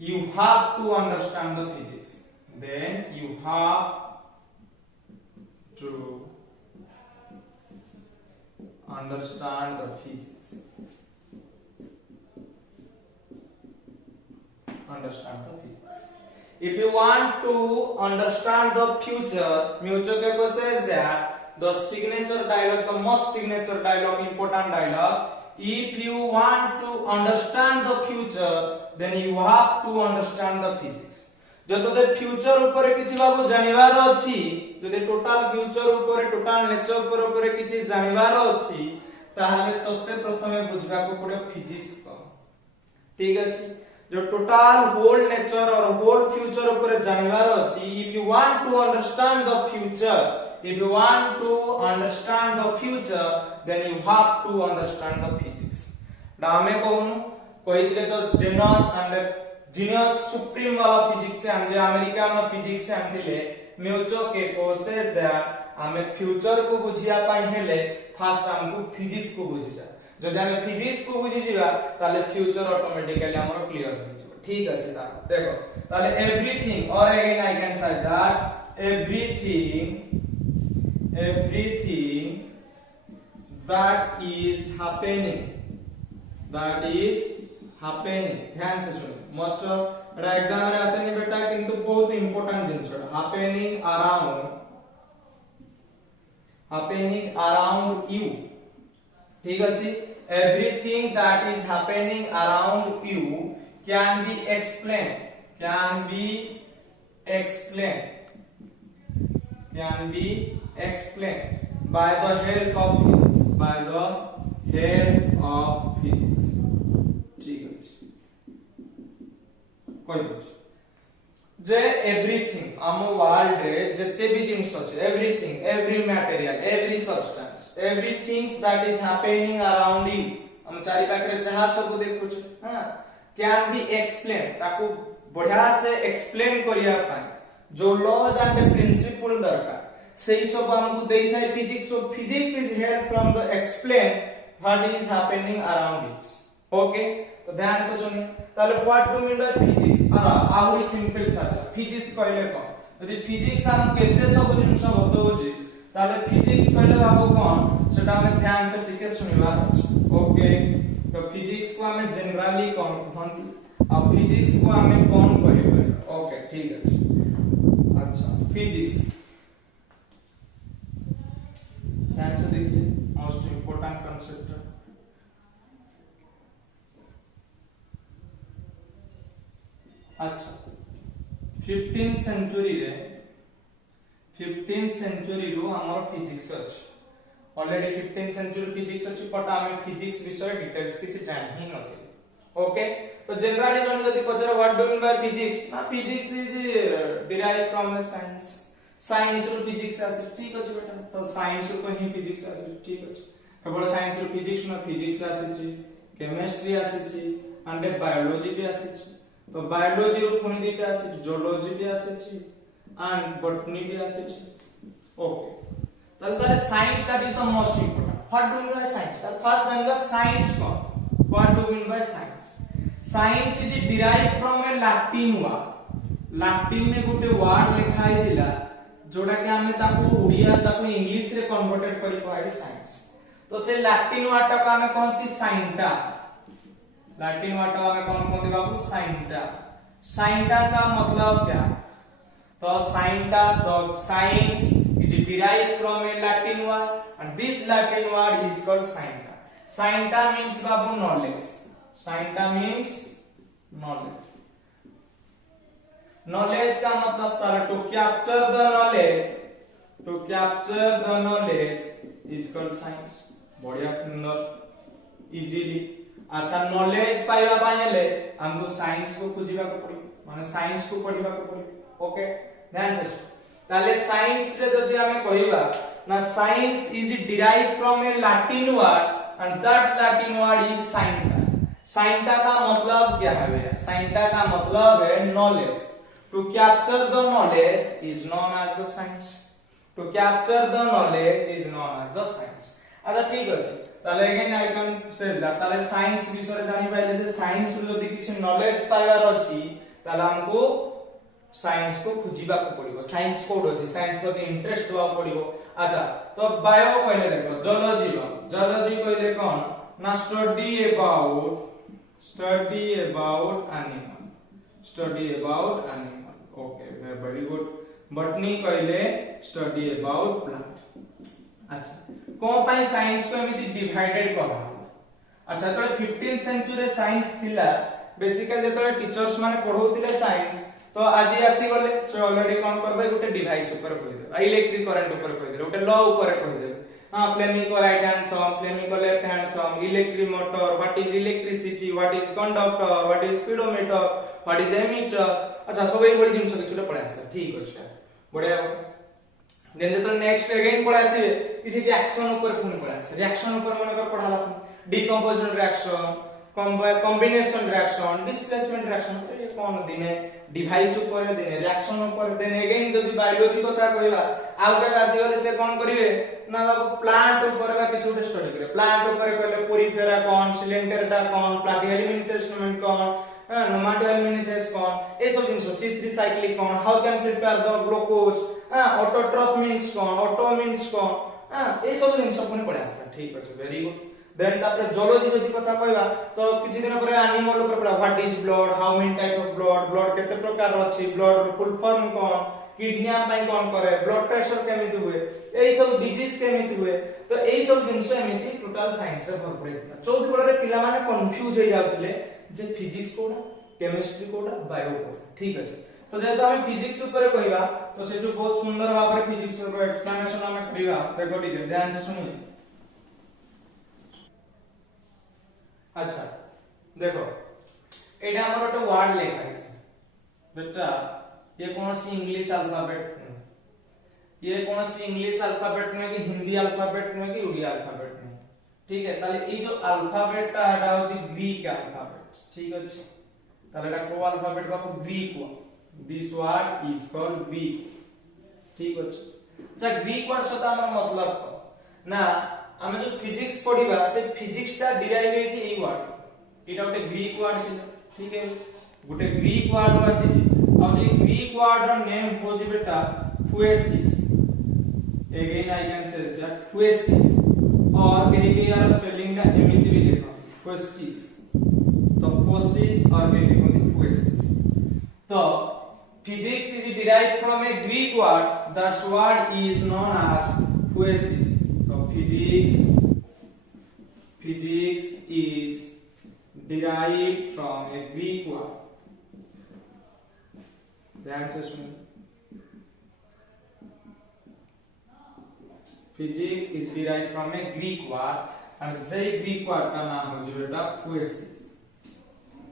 you have to understand the physics. Then you have to understand the physics. Understand the physics. If you want to understand the future, Miyazaki says that the signature dialogue, the most signature dialogue, important dialogue. If you want to understand the future, then you have to understand the physics. जो तो future ऊपर किछि बाबू जानिबार अछि, जदि total future ऊपर total nature ऊपर किछि जानिबार अछि, ताहले तते प्रथमे बुझबा को पड़े फिजिक्स को। ठीक अछि, जो टोटल होल नेचर और होल फ्यूचर ऊपर जानिबार अछि, if you want to understand the future, if you want to understand the future, then you have to understand the physics. डामे कोनु कहितले तो जेनस एंड जीनियस सुप्रीम वाला फिजिक्स से हम जे America में physics से हमथिले Miyazaki says that हमें future को बुझिया पाई हेले फास्ट हमको फिजिक्स को बुझिजा, जदि हमें फिजिक्स को बुझिजिबा ताले फ्यूचर ऑटोमेटिकली हमर क्लियर हो जिवो। ठीक अछि, ता देखो ताले एवरीथिंग, और again I can say that everything that is happening, ध्यान से सुनो मोस्ट एटा एग्जाम रे आसेनी बेटा, किंतु बहुत important jeans happening around you। ठीक अछि, everything that is happening around you can be explained by the help of physics। ठीक अछि, कोई जे एवरीथिंग आम वर्ल्ड रे जते भी जिंस अछि, everything, every material, every substance, everything's that is happening around you, हम चारि पाखरे जहां सब देखु छ, हां, कैन बी एक्सप्लेन, ताको बढ़िया से एक्सप्लेन करिया पाए जो लॉज एंड प्रिंसिपल दरकार सेही सब हमको देई थाए physics. So physics is help from the explain what is happening around it. Okay, तो ध्यान से सुनिए ताले what do mean by physics. आहुरी सिंपल सा फिजिक्स कहले कोन, यदि फिजिक्स हम केते सब जिंस बतौजी ताले फिजिक्स कहले बाबू कोन सेटा हमें ध्यान से ठीक सुनिबा अछि। ओके, तो फिजिक्स को हमें जनरली कोन कहंती, अब फिजिक्स को हमें कोन कहबे। ओके, ठीक अछि, अच्छा फिजिक्स ध्यान से देखिए, मोस्ट इंपोर्टेंट कांसेप्ट है। अच्छा 15th सेंचुरी रो हमर फिजिक्स अछि, ऑलरेडी 15th सेंचुरी फिजिक्स अछि, बट हम फिजिक्स विषय डिटेल्स किछ जान ही नथि। ओके, तो जनरली जन जति पचर what do mean by physics, ना physics is derive from science, science रो फिजिक्स आसी। ठीक अछि बेटा, तो साइंस रो ही फिजिक्स आसी। ठीक अछि, केवल साइंस रो फिजिक्स ना फिजिक्स आसी छी, केमिस्ट्री आसी छी, एंड बायोलॉजी भी आसी छी। तो बायोलॉजी रो पुनी दिटा आसी, जूलॉजी भी आसी छी, एंड बॉटनी भी आसी छी। ओके, ताले science that is the most important. What do mean by science, first जानबा साइंस को, what do mean by science. Science is derive from a Latin word, Latin में गोटे वर्ड लिखाई दिला जोडा के हमें ताको उड़िया ताको इंग्लिश रे कन्वर्टेड करी कहै साइंस। तो से लैटिन वर्ड टा हमें कहंती साइंटा, लैटिन वर्ड टा हमें कौन कहते बाबू, साइंटा। साइंटा का मतलब क्या, तो scientia, the science is derived from a Latin word and this Latin word is called scientia. Scientia means बाबू knowledge, scientia means knowledge. Knowledge का मतलब तारा to capture the knowledge is called science. बढ़िया सुंदर इजीली। अच्छा, knowledge पाइबा पाएले हमको science को खोजिबा को पड़ी, माने साइंस को पढ़िबा को पड़ी। ओके, ध्यान से ताले साइंस रे जदि हमें कहिबा ना, science is derive from a Latin word and that's Latin word is scientia. Scientia का मतलब क्या है, साइंटा का मतलब है knowledge. To capture the knowledge is known as the science, to capture the knowledge is known as the science. अच्छा ठीक अछि, ताले again I can say that ताले साइंस विषय जानि पाइले जे साइंस रो जदि किछि नॉलेज पाइबार अछि ताले हमको साइंस को खुजिबा को पड़िबो साइंस कोड अछि साइंस प्रति इंटरेस्ट होआ पड़िबो अच्छा तो बायो कहले देखो जूलॉजी कहले कोन ना study about animal okay very good botany कहले स्टडी अबाउट प्लांट अच्छा को पाई साइंस को एमिति डिवाइडेड करा अच्छा तो 15th सेंचुरी साइंस थिला बेसिकली जेतले टीचर्स माने पढौतिले साइंस तो आज आसी गले से ऑलरेडी कोन करबे गुटे डिवाइस ऊपर कहि दे इलेक्ट्रिक करंट ऊपर कहि दे गुटे लॉ ऊपर कहि दे हां फ्लेमिंग को राइट हैंड थंब फ्लेमिंग को left hand thumb electric motor what is electricity what is conductor what is speedometer what is ammeter अच्छा सब एई बड़ी जिंस किछुटे पढा आसे ठीक अछि बढ़िया देन जेतो नेक्स्ट अगेन पढा आसे किसी रिएक्शन ऊपर पुनी पढा आसे रिएक्शन ऊपर मन कर पढाला decomposition reaction combination reaction displacement reaction ये कोन दिने डिवाइस ऊपर दिने रिएक्शन ऊपर देन अगेन जदि बायोलॉजी कथा कहबा आउटे आसी गले से कोन करिवे ना प्लांट ऊपर का किछु स्टडी करे प्लांट ऊपर कहले पोरिफेरा कोन सिलेंडरटा कोन प्लाटिहेल्मिन्थेस कोन नोमाटोहेल्मिन्थेस कोन ए सब जिंस C3 साइक्लिक कोन how can prepare the glucose autotroph means कोन ऑटो मींस कोन ए सब जिंस पुनी पढा आसे ठीक अछि वेरी गुड देन तापर जूलॉजी जदि कथा कहबा तो किछि दिन पर एनिमल ऊपर पढा what is blood how many type of blood केते प्रकार अछि ब्लड रो फुल फॉर्म कोन किडनी पई कोन करे ब्लड प्रेशर केमिति हुए एई सब डिजीज केमिति हुए तो एई सब जिंस एमिति टोटल साइंस रे भरपूर है चौथी बडरे पिला माने कंफ्यूज हो जाउतले जे फिजिक्स कोडा केमिस्ट्री कोडा बायो कोडा ठीक अछि तो जेतो हम फिजिक्स ऊपर कहबा तो से जो बहुत सुंदर भाबरे फिजिक्स रो एक्सप्लेनेशन हम करबा देखो ठीक है ध्यान से सुनिए अच्छा देखो एटा हमर तो वर्ड लेखा है बेटा ये कौन सी इंग्लिश अल्फाबेट नहीं ये कौन सी इंग्लिश अल्फाबेट नहीं कि हिंदी अल्फाबेट नहीं कि उड़िया अल्फाबेट नहीं ठीक है ताले ई जो अल्फाबेट ता एटा होची ग्रीक अल्फाबेट ठीक अछि ताले एटा को अल्फाबेट बाको ग्रीक वा this word is called Greek ठीक अछि अच्छा ग्रीक वर्ड सता हमर मतलब ना हम जो फिजिक्स पढिबा से फिजिक्स ता डिराइव हेछि एई वर्ड इटा गोटे ग्रीक वर्ड छै ठीक है गोटे ग्रीक वर्ड वासी अब ये ग्रीक वर्ड रो नेम हो जे बेटा physis again I can say that physis और कहीं के यार स्पेलिंग का एमिति भी देखो फुएसिस तो फोसिस और कहीं के फुएसिस तो physics is derived from a Greek word that word is known as physis तो physics is derived from a Greek word. The answer is physics is derived from a Greek word and the Greek word का नाम हो बेटा फुएसिस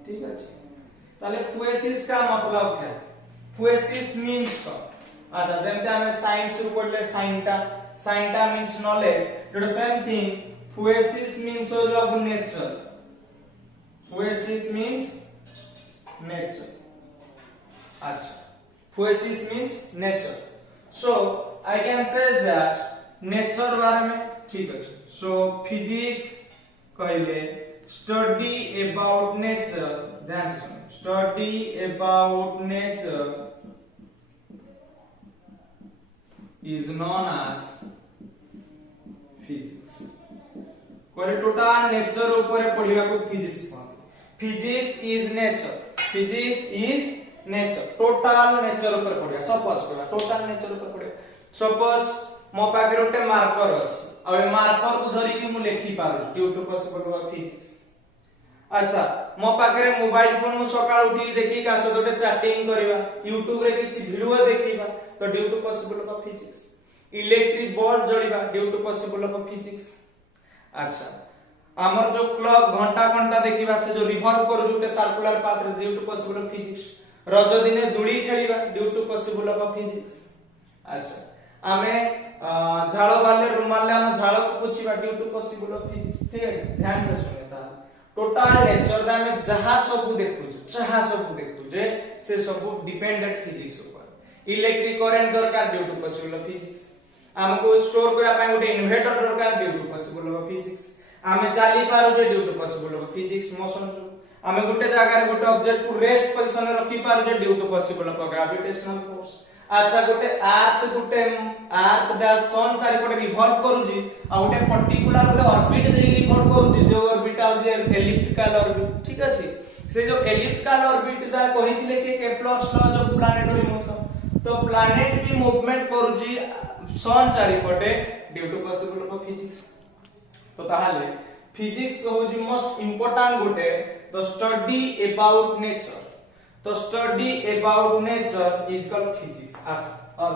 ठीक है ताले फुएसिस का मतलब है फुएसिस मींस अच्छा जेमते हमें साइंस रू पढ़ले scientia means knowledge the same things physis means of nature physis means nature अच्छा physis means nature so I can say that nature बारे में ठीक है सो फिजिक्स कहले स्टडी अबाउट नेचर ध्यान से सुनो study about nature is known as physics कोरे टोटल नेचर ऊपर पढिबा को फिजिक्स कहते physics is nature total nature ऊपर पढिबा सपोज करा टोटल नेचर ऊपर पढिबा सपोज मो पाखे रोटे मार्कर अछि आ ए मार्कर को धरि कि मु लेखि पारु due to possible of physics अच्छा मो पाखे मोबाइल फोन मु सकाळ उठी देखि का सदोटे चैटिंग करबा YouTube रे किछि वीडियो देखिबा तो due to possible of physics electric bulb जळिबा due to possible of physics अच्छा हमर जो क्लॉक घंटा देखिबा से जो रिवॉल्व करू जुटे सर्कुलर पाथ रे due to possible of physics रज दिने दुली खेलिबा due to possible of physics अच्छा हमें झाड़ो वाले रुमाल हम झाड़ो को पोछिबा due to possible of physics ठीक है ध्यान से सुने ता टोटल नेचर रे में जहां सब देखु जे से सब डिपेंडेंट फिजिक्स ऊपर इलेक्ट्रिक करंट दरकार due to possible of physics हमको स्टोर करा पाए गोटे इन्वर्टर दरकार due to possible of physics आमे चली पारो जे due to possible of physics motion जो आमे गोटे जगह रे गोटे ऑब्जेक्ट को रेस्ट पोजीशन रे रखी पारो जे due to possible of gravitational force. अच्छा गोटे अर्थ डा सन चारि पटे रिवॉल्व करूजी आ गोटे पर्टिकुलर गोटे ऑर्बिट दे रिवॉल्व करूजी जो ऑर्बिट आ जे एलिप्टिकल ऑर्बिट ठीक अछि से जो एलिप्टिकल ऑर्बिट जा कहिथिले कि Kepler's laws of planetary motion तो प्लैनेट भी मूवमेंट करूजी सन चारि पटे due to possible of physics. तो ताहाले फिजिक्स होजी मोस्ट इंपोर्टेंट गोटे द स्टडी अबाउट नेचर तो study about nature is called physics. अच्छा और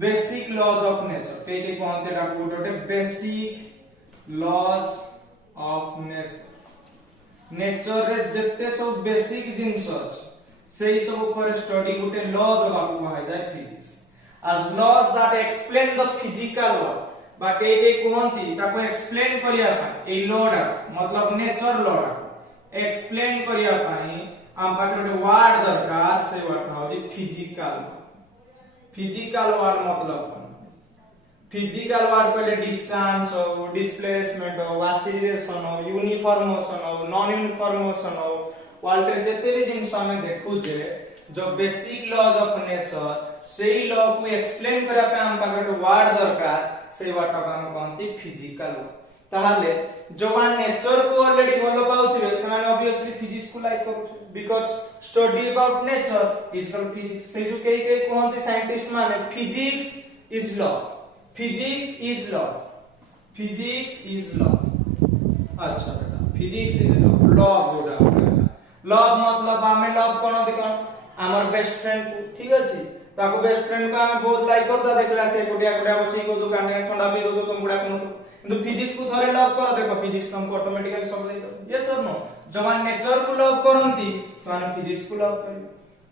बेसिक लॉज ऑफ नेचर के कहते डा गोटे basic laws of nature nature रे जत्ते सब बेसिक जिंस अछि सेही सब ऊपर स्टडी गोटे लॉ दबा को कहा जाय physics as laws that explain the physical world बा के कहंती ताको एक्सप्लेन करिया पई ए लॉ डा मतलब नेचर लॉ डा एक्सप्लेन करिया पई हम पाखे गोटे वर्ड दरकार से वर्ड होजी फिजिकल फिजिकल वर्ड मतलब फिजिकल वर्ड पहले डिस्टेंस हो डिस्प्लेसमेंट हो एक्सीलरेशन हो यूनिफॉर्म मोशन हो नॉन यूनिफॉर्म मोशन हो वर्ल्ड रे जते भी जिंस हमें देखु जे जो बेसिक लॉज ऑफ नेचर सेही लॉ को एक्सप्लेन करा पे हम पाखे गोटे वर्ड दरकार से वर्ड का हम कहंती फिजिकल ताहाले जो मान नेचर को ऑलरेडी भलो पाउथिबे से माने ऑब्वियसली फिजिक्स को लाइक करू because study about nature is called physics से जो कई कहंती साइंटिस्ट माने physics is law physics is law physics is law. अच्छा बेटा फिजिक्स इज लॉ बोला लॉ मतलब हमें लव कोन देखन हमर बेस्ट फ्रेंड को ठीक अछि ताको बेस्ट फ्रेंड को हमें बहुत लाइक करता देखला से गुडिया बसी को दुकान में ठंडा पी दो तुम गुडा कोन किंतु फिजिक्स को थोड़े लव कर देखो फिजिक्स तुमको ऑटोमेटिकली सब ले दो यस और नो जवान नेचर को लव करंती समान फिजिक्स को लव करी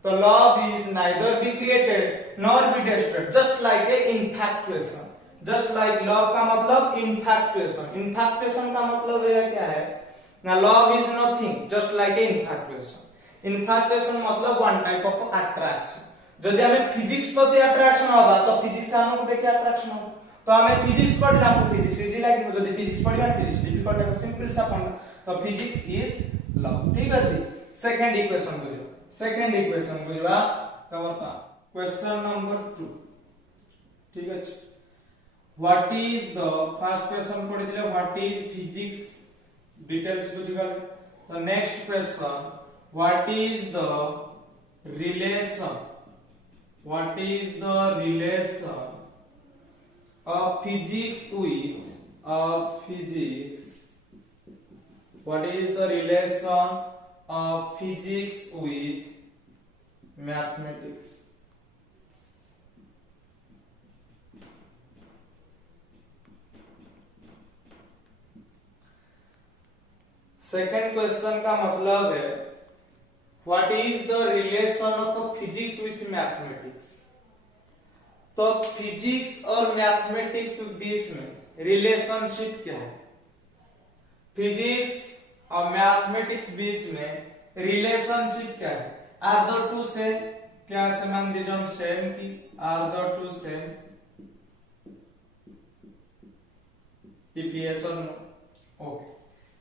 तो love is neither be created nor be destroyed just like A इन्फैक्चुएशन just like love का मतलब इन्फैक्चुएशन इन्फैक्चुएशन का मतलब है क्या है ना love is nothing just like ए इन्फैक्चुएशन इन्फैक्चुएशन मतलब वन टाइप ऑफ अट्रैक्शन जदि हमें फिजिक्स प्रति अट्रैक्शन होगा तो फिजिक्स से हमको देखिए अट्रैक्शन होगा तो हमें फिजिक्स पढ़ला हमको फिजिक्स इजी लाइक जदि फिजिक्स पढ़ला फिजिक्स डिफिकल्ट है सिंपल सा पढ़ना तो फिजिक्स इज लव ठीक अछि। सेकंड इक्वेशन बुझवा तो बता क्वेश्चन नंबर 2 ठीक अछि what is the first question पढ़ि दिले व्हाट इज फिजिक्स डिटेल्स बुझिगल तो next question what is the relation what is the relation of physics with physics what is the relation of physics with mathematics second question का मतलब है What is the relation of physics with mathematics? तो physics और mathematics के बीच में relationship क्या है physics और मैथमेटिक्स बीच में रिलेशनशिप क्या है आर द टू सेम क्या समान दिजन सेम की are the two same if yes और नो ओके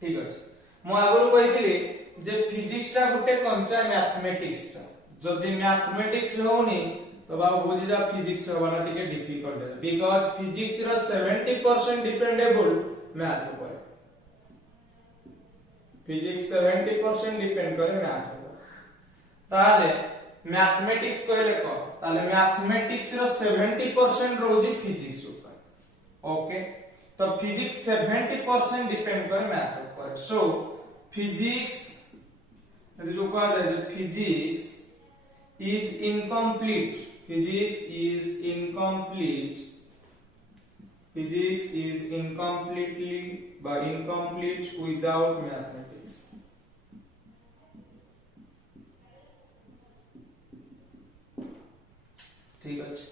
ठीक अछि मु आगु कहितली जे फिजिक्स टा गुटे कंचा मैथमेटिक्स टा जदि मैथमेटिक्स होनी तो बाबू बुझि जा फिजिक्स वाला टिके डिफिकल्ट है बिकॉज़ फिजिक्स रा 70% डिपेंडेबल मैथ ऊपर फिजिक्स 70% डिपेंड करे मैथ ऊपर ताले मैथमेटिक्स कहले को ताले मैथमेटिक्स रा 70% रोजी फिजिक्स ऊपर ओके तो फिजिक्स 70% डिपेंड करे मैथ ऊपर सो फिजिक्स जो कहा जाए physics is incomplete physics is incomplete physics is incompletely by incomplete without mathematics ठीक अछि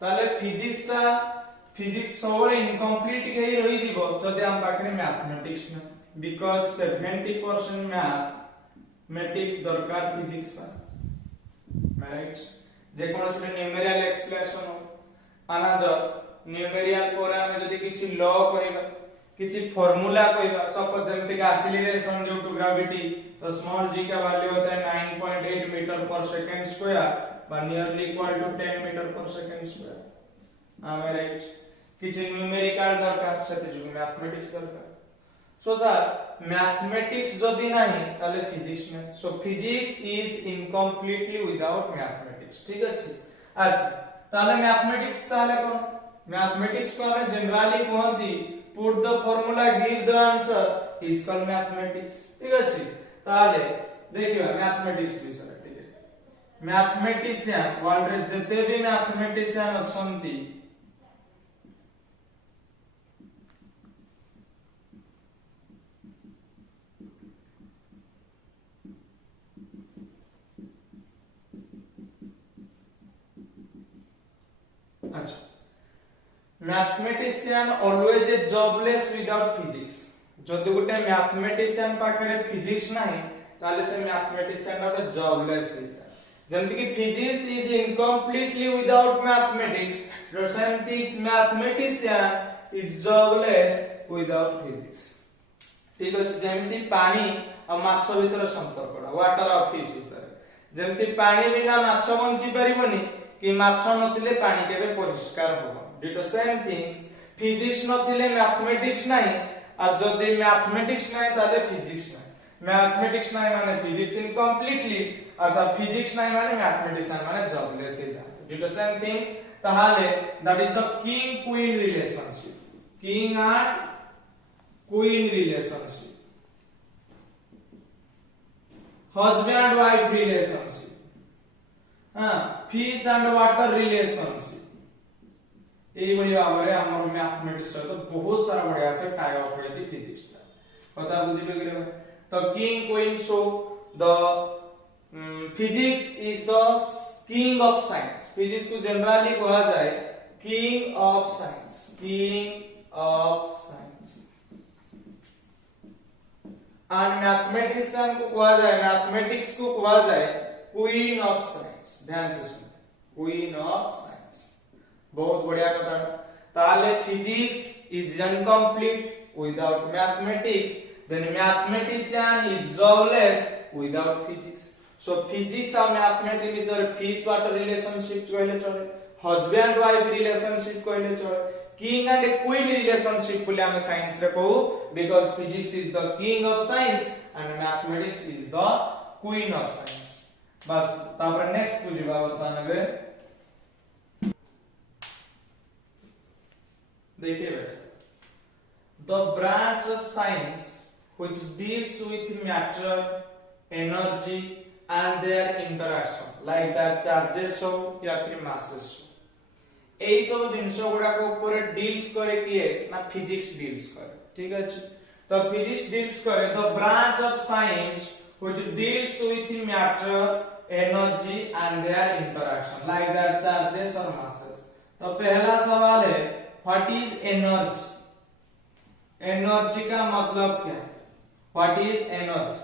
ताले फिजिक्स सोरे इनकम्प्लीट गई रही जीवो जदि हम पाखरे मैथमेटिक्स न बिकॉज़ 70% मैथमेटिक्स दरकार फिजिक्स पर राइट जे कोन सुटे न्यूमेरिकल एक्सप्लेनेशन हो अनदर न्यूमेरिकल पर हम जदि किछि लॉ कहबा किछि फार्मूला कहबा सपोज जेमति कि एक्सीलरेशन ड्यू टू ग्रेविटी तो स्मॉल g का वैल्यू होता है 9.8 मीटर पर सेकंड स्क्वायर बा नियरली इक्वल टू 10 मीटर पर सेकंड स्क्वायर आमे राइट किछि न्यूमेरिकल दरकार सेति जो मैथमेटिक्स दरकार सो सर मैथमेटिक्स जदि नाही ताले फिजिक्स नै सो physics is incompletely without mathematics ठीक अछि अच्छा ताले मैथमेटिक्स ताले कोन मैथमेटिक्स को हमें generally कहंती put the formula give the answer is called mathematics ठीक अछि ताले देखियो मैथमेटिक्स विषय ठीक है मैथमेटिशियन वर्ल्ड रे जते भी मैथमेटिशियन अछंती अच्छा mathematician always a jobless without physics जदि गोटे मैथमेटिशियन पाखरे फिजिक्स नाही ताले से मैथमेटिशियन गोटे जॉबलेस है जेंति कि physics is incompletely without mathematics the same things mathematician is jobless without physics ठीक अछि जेंति पानी और माछ भीतर संपर्क वाटर और फिश भीतर जेंति पानी बिना माछ बंची परिबोनी कि माछ नथिले पानी केबे परिष्कार होबो the same things physics नथिले मैथमेटिक्स नाही आ जदि मैथमेटिक्स नाही ताले फिजिक्स नाही मैथमेटिक्स नाही माने फिजिक्स इनकम्प्लीटली अच्छा फिजिक्स नाही माने मैथमेटिशियन माने जॉबलेस है the same things ताहाले that is the king queen relationship king and queen relationship husband wife relationship fish and water relationship एई बड़ी भाबरे हमर मैथमेटिक्स तो बहुत सारा बढ़िया से टाइप ऑफ है फिजिक्स पता बुझिलो कि रे तो king queen so the physics is the king of science physics को जनरली कहा जाए king of science and mathematician को कहा जाए मैथमेटिक्स को कहा जाए क्वीन ऑफ साइंस ध्यान से सुनो क्वीन ऑफ साइंस बहुत बढ़िया कथा ताले physics is incomplete without mathematics then mathematician is jobless without physics so physics और मैथमेटिक्स और फिश वाटर रिलेशनशिप कहले चले हस्बैंड वाइफ रिलेशनशिप कहले चले किंग एंड क्वीन रिलेशनशिप बोले हम साइंस रे कहू because physics is the king of science and mathematics is the queen of science बस तापर नेक्स्ट बुझिबा बतानबे देखिए बेटा the branch of science which deals with matter energy and their interaction like that charges हो या फिर masses हो एई सब जिंस गुडा को ऊपर डील्स करे किए ना फिजिक्स डील्स करे ठीक अछि तो फिजिक्स डील्स करे the branch of science which deals with matter energy and their interaction like that charges or masses तो पहला सवाल है What is energy? Energy का मतलब क्या है? What is energy?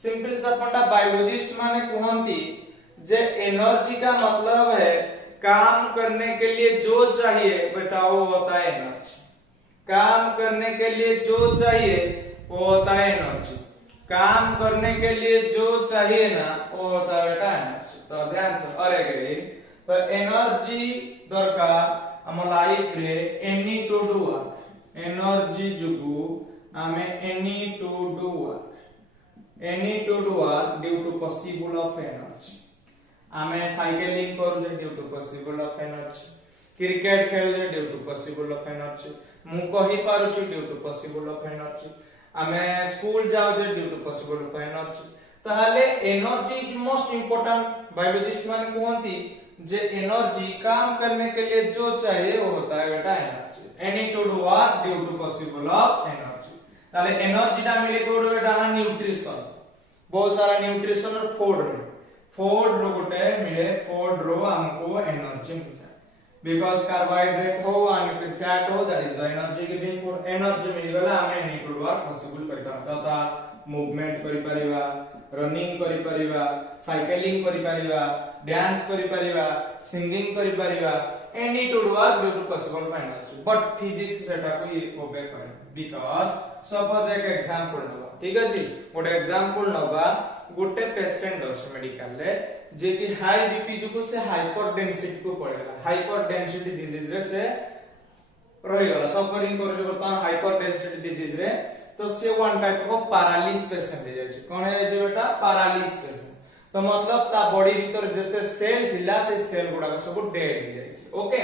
Simple सा पंडा बायोलॉजिस्ट माने कहंती जे एनर्जी का मतलब है काम करने के लिए जो चाहिए बेटा वो होता है एनर्जी काम करने के लिए जो चाहिए वो होता है एनर्जी काम करने के लिए जो चाहिए ना वो होता है बेटा एनर्जी तो ध्यान से अरे गए तो एनर्जी दरकार हम लाइफ रे any to do work energy जुगु आमे any to do work due to possible of energy आमे साइकिलिंग करू जे due to possible of energy cricket खेल जे due to possible of energy मु कहि पारू छु due to possible of energy आमे स्कूल जाऊ जे due to possible of energy ताले energy is most important biologist माने कहंती जे एनर्जी काम करने के लिए जो चाहिए वो होता है बेटा energy any to do work due to possible of energy ताले एनर्जी टा मिले कोड बेटा न्यूट्रिशन बहुत सारा न्यूट्रिशन और फूड रो गोटे मिले फूड रो हमको एनर्जी मिले बिकॉज़ कार्बोहाइड्रेट हो एंड फिर फैट हो that is the energy giving food energy मिल गला हमें any to do work possible करि तथा मूवमेंट करि परिबा रनिंग करि परिबा साइकिलिंग करि परिबा डांस करि परिबा सिंगिंग करि परिबा any to do work due to possible energy but physics सेटा को ओबे करे बिकॉज सपोज एक एग्जांपल नबा ठीक अछि गोटे एग्जांपल नबा गोटे पेशेंट अछि मेडिकल रे जे कि हाई बीपी जुको से हाइपर डेंसिटी को पड़ेला हाइपर डेंसिटी डिजीज रे से रही गला सफरिंग कर जे बता हाइपर डेंसिटी डिजीज रे तो से one type of paralysis patient है जाय कोन है जे बेटा पैरालिसिस पेशेंट तो मतलब ता बॉडी भीतर जते सेल थिला से सेल गुडा सब डेड हो जाय छै ओके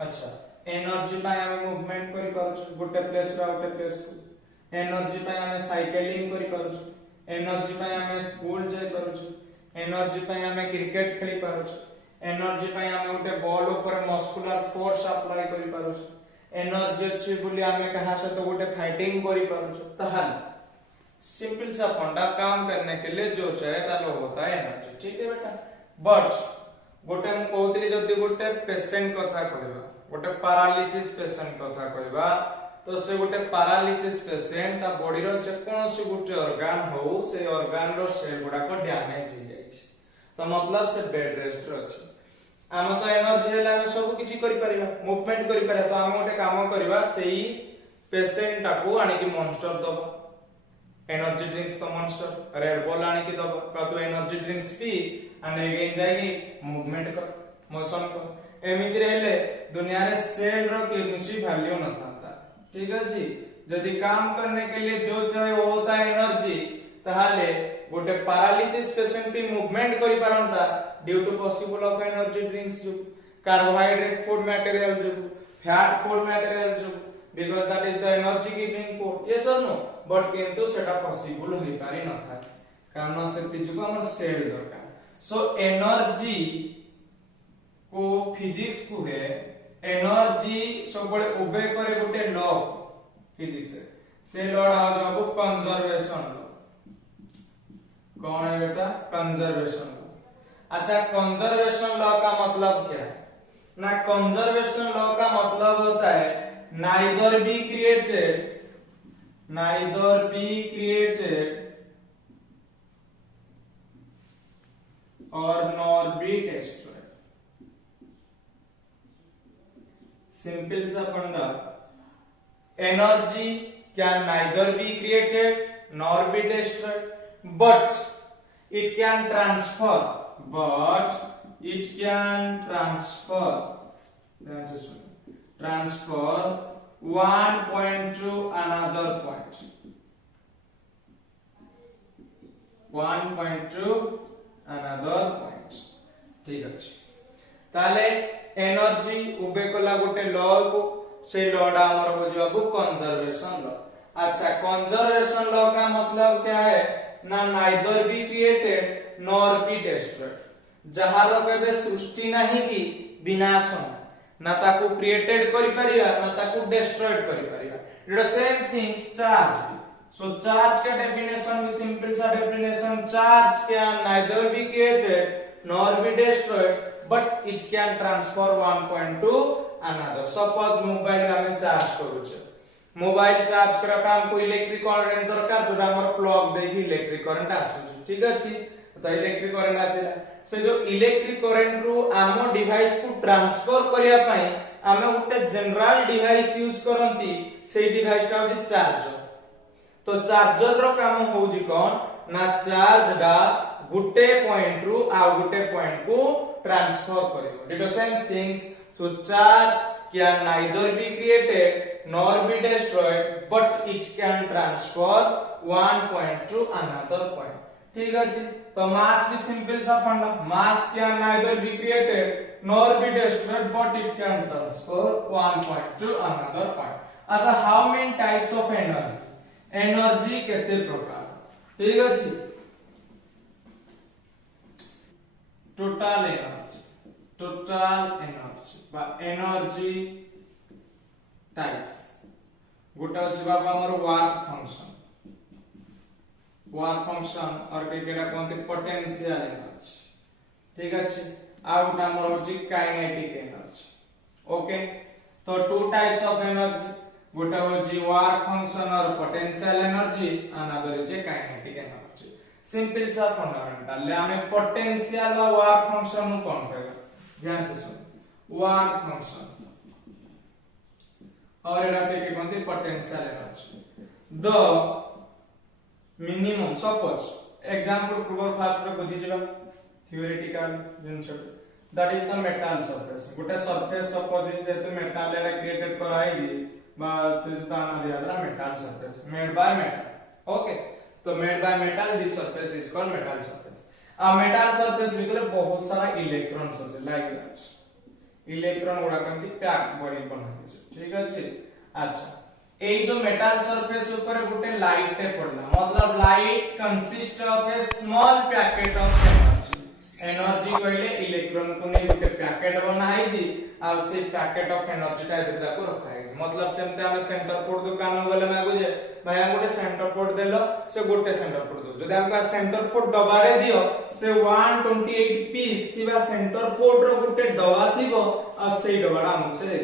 अच्छा एनर्जी पाए हम मूवमेंट करि पारछ गोटे प्लेस रा गोटे प्लेस को एनर्जी पाए हम साइकिलिंग करि पारछ एनर्जी पाए हम स्कूल जाय पारछ एनर्जी पाए हम क्रिकेट खेली पारछ एनर्जी पाए हम गोटे बॉल ऊपर मस्कुलर फोर्स अप्लाई करि पारछ एनर्जी अछि बोली हम कहा से तो गोटे फाइटिंग करि पारछ तहल सिंपल सा फंडा काम करने के लिए जो चाहिए तालो होता है एनर्जी ठीक है बेटा बट गोटे हम कहतली जदी गोटे पेशेंट कथा कहबा गोटे पैरालिसिस पेशेंट कथा कहबा तो से गोटे पैरालिसिस पेशेंट ता बॉडी रो जे कोनोसी गोटे ऑर्गन हो से ऑर्गन रो सेल गुडा को डैमेज हो जाय छै तो मतलब से बेड रेस्ट रो छै हम तो एनर्जी हेला हम सब किछि करि परिबा मूवमेंट करि परिबा तो हम गोटे काम करबा सेही पेशेंट टाको आनी कि मॉन्स्टर दबा एनर्जी ड्रिंक्स तो मॉन्स्टर रेड बॉल आनी की दबा का तो energy drinks P and again जाएगी मूवमेंट कर मोशन कर एमिति रहले दुनिया रे सेल रो केमिस्ट्री वैल्यू न था ठीक है जी यदि काम करने के लिए जो चाहिए वो होता है एनर्जी ताहाले गोटे पैरालिसिस पेशेंट भी मूवमेंट करि पारंता due to possible of energy drinks जो कार्बोहाइड्रेट फूड मटेरियल जो फैट फूड मटेरियल जो because that is the energy giving food yes और नो बट किंतु सेटा पॉसिबल होई पारि न था कारण से तिजको हमर सेल दरकार सो एनर्जी को फिजिक्स को है एनर्जी सब बड़े ओबे करे गोटे लॉ फिजिक्स से लॉ आ जाबो कंजर्वेशन लॉ कौन है बेटा कंजर्वेशन लॉ अच्छा कंजर्वेशन लॉ का मतलब क्या है ना कंजर्वेशन लॉ का मतलब होता है neither be created or nor be destroyed simple सा फंडा energy can neither be created nor be destroyed but it can transfer one point to another point another point ठीक अछि ताले एनर्जी उबे कला गोटे लॉ को से लॉ डा हमर हो जाबो कंजर्वेशन लॉ अच्छा कंजर्वेशन लॉ का मतलब क्या है ना neither be created nor be destroyed जहारो केबे सृष्टि नाही की विनाश ना ताको क्रिएटेड करि परिया ना ताको डिस्ट्रॉयड करि परिया it is same things charge So charge का definition भी simple सा definition charge can neither be created nor be destroyed but it can transfer one point to another. Suppose mobile हमें charge करू छे मोबाइल चार्ज करा काम को electric current दरकार जोरा हमर प्लग देकी इलेक्ट्रिक करंट आसु ठीक अछि तो इलेक्ट्रिक करंट आसेला से जो इलेक्ट्रिक करंट रु आम डिवाइस को ट्रांसफर करिया पई आमे उटे जनरल डिवाइस यूज करंती से डिवाइस का होची चार्जर तो चार्जर रो काम होउजी कोन ना चार्ज डा गुटे पॉइंट रु आ गुटे पॉइंट को ट्रांसफर करियो इट इज सेम थिंग्स तो charge can neither be created nor be destroyed but it can transfer one point to another point ठीक अछि तो मास भी सिंपल सा फंडा mass can neither be created nor be destroyed but it can transfer one point to another point अच्छा how many types of energy केते प्रकार ठीक अछि टोटल एनर्जी बा एनर्जी टाइप्स गोटा अछि बाबा हमर वर्क फंक्शन और केकेडा कोनते पोटेंशियल एनर्जी ठीक अछि आ गोटा हमर होछि काइनेटिक एनर्जी ओके तो टू टाइप्स ऑफ एनर्जी गोटा होछि वर्क फंक्शन और potential energy another is kinetic energy simple सा फंडामेंटल ले हमें पोटेंशियल और वर्क फंक्शन को कोन कहबे ध्यान से सुन वर्क फंक्शन और एरा के कहते potential energy the minimum suppose example पूर्व फास्ट रे बुझी जिबा थ्योरेटिकल जिंस that is the metal surface गोटे सरफेस सपोज जेते मेटल एरा क्रिएटेड कराई जी बा ता ना दिया दा metal surface made by metal okay तो made by metal this surface is called metal surface आ मेटल सरफेस भितर बहुत सारा इलेक्ट्रॉन्स আছে लाइक दैट इलेक्ट्रॉन गुडा केमती पैक बॉडी बना दिस ठीक अछि अच्छा ए जो मेटल सरफेस ऊपर गोटे लाइट टे पड़ला मतलब light consist of A small packet of energy energy कहले इलेक्ट्रॉन को नै गोटे पैकेट बनाई जी आ से पैकेट ऑफ एनर्जी ता इधर को रखा है मतलब जमते हम सेंटर पोर्ट दुकान वाले में गुजे भाई हम गोटे सेंटर पोर्ट देलो से गोटे सेंटर पोर्ट दो जदि हमका सेंटर पोर्ट डबारे दियो से 128 पीस थिबा सेंटर पोर्ट रो गोटे डबा थिबो आ सेई डबाडा हम से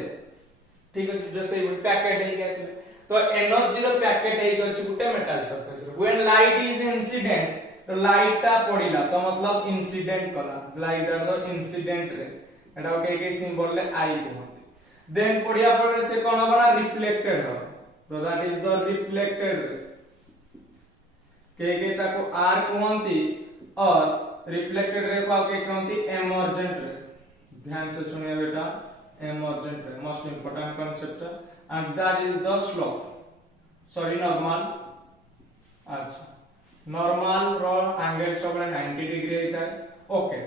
ठीक है जैसे ये पैकेट है कहते तो एनर्जी रो पैकेट है कि गोटे metal surface when light is incident तो लाइट ता पड़िला तो मतलब इंसिडेंट कला लाइट द इंसिडेंट रे एटा के सिंबल ले आई कहते देन पड़िया पर से कोन बना रिफ्लेक्टेड हो तो that is the reflected ray के ताको आर कहंती और रिफ्लेक्टेड रे को के कहंती एमर्जेंट रे ध्यान से सुनिए बेटा emergent ray most important concept and that is the slope sorry normal अच्छा normal रो एंगल सब 90 डिग्री होता है ओके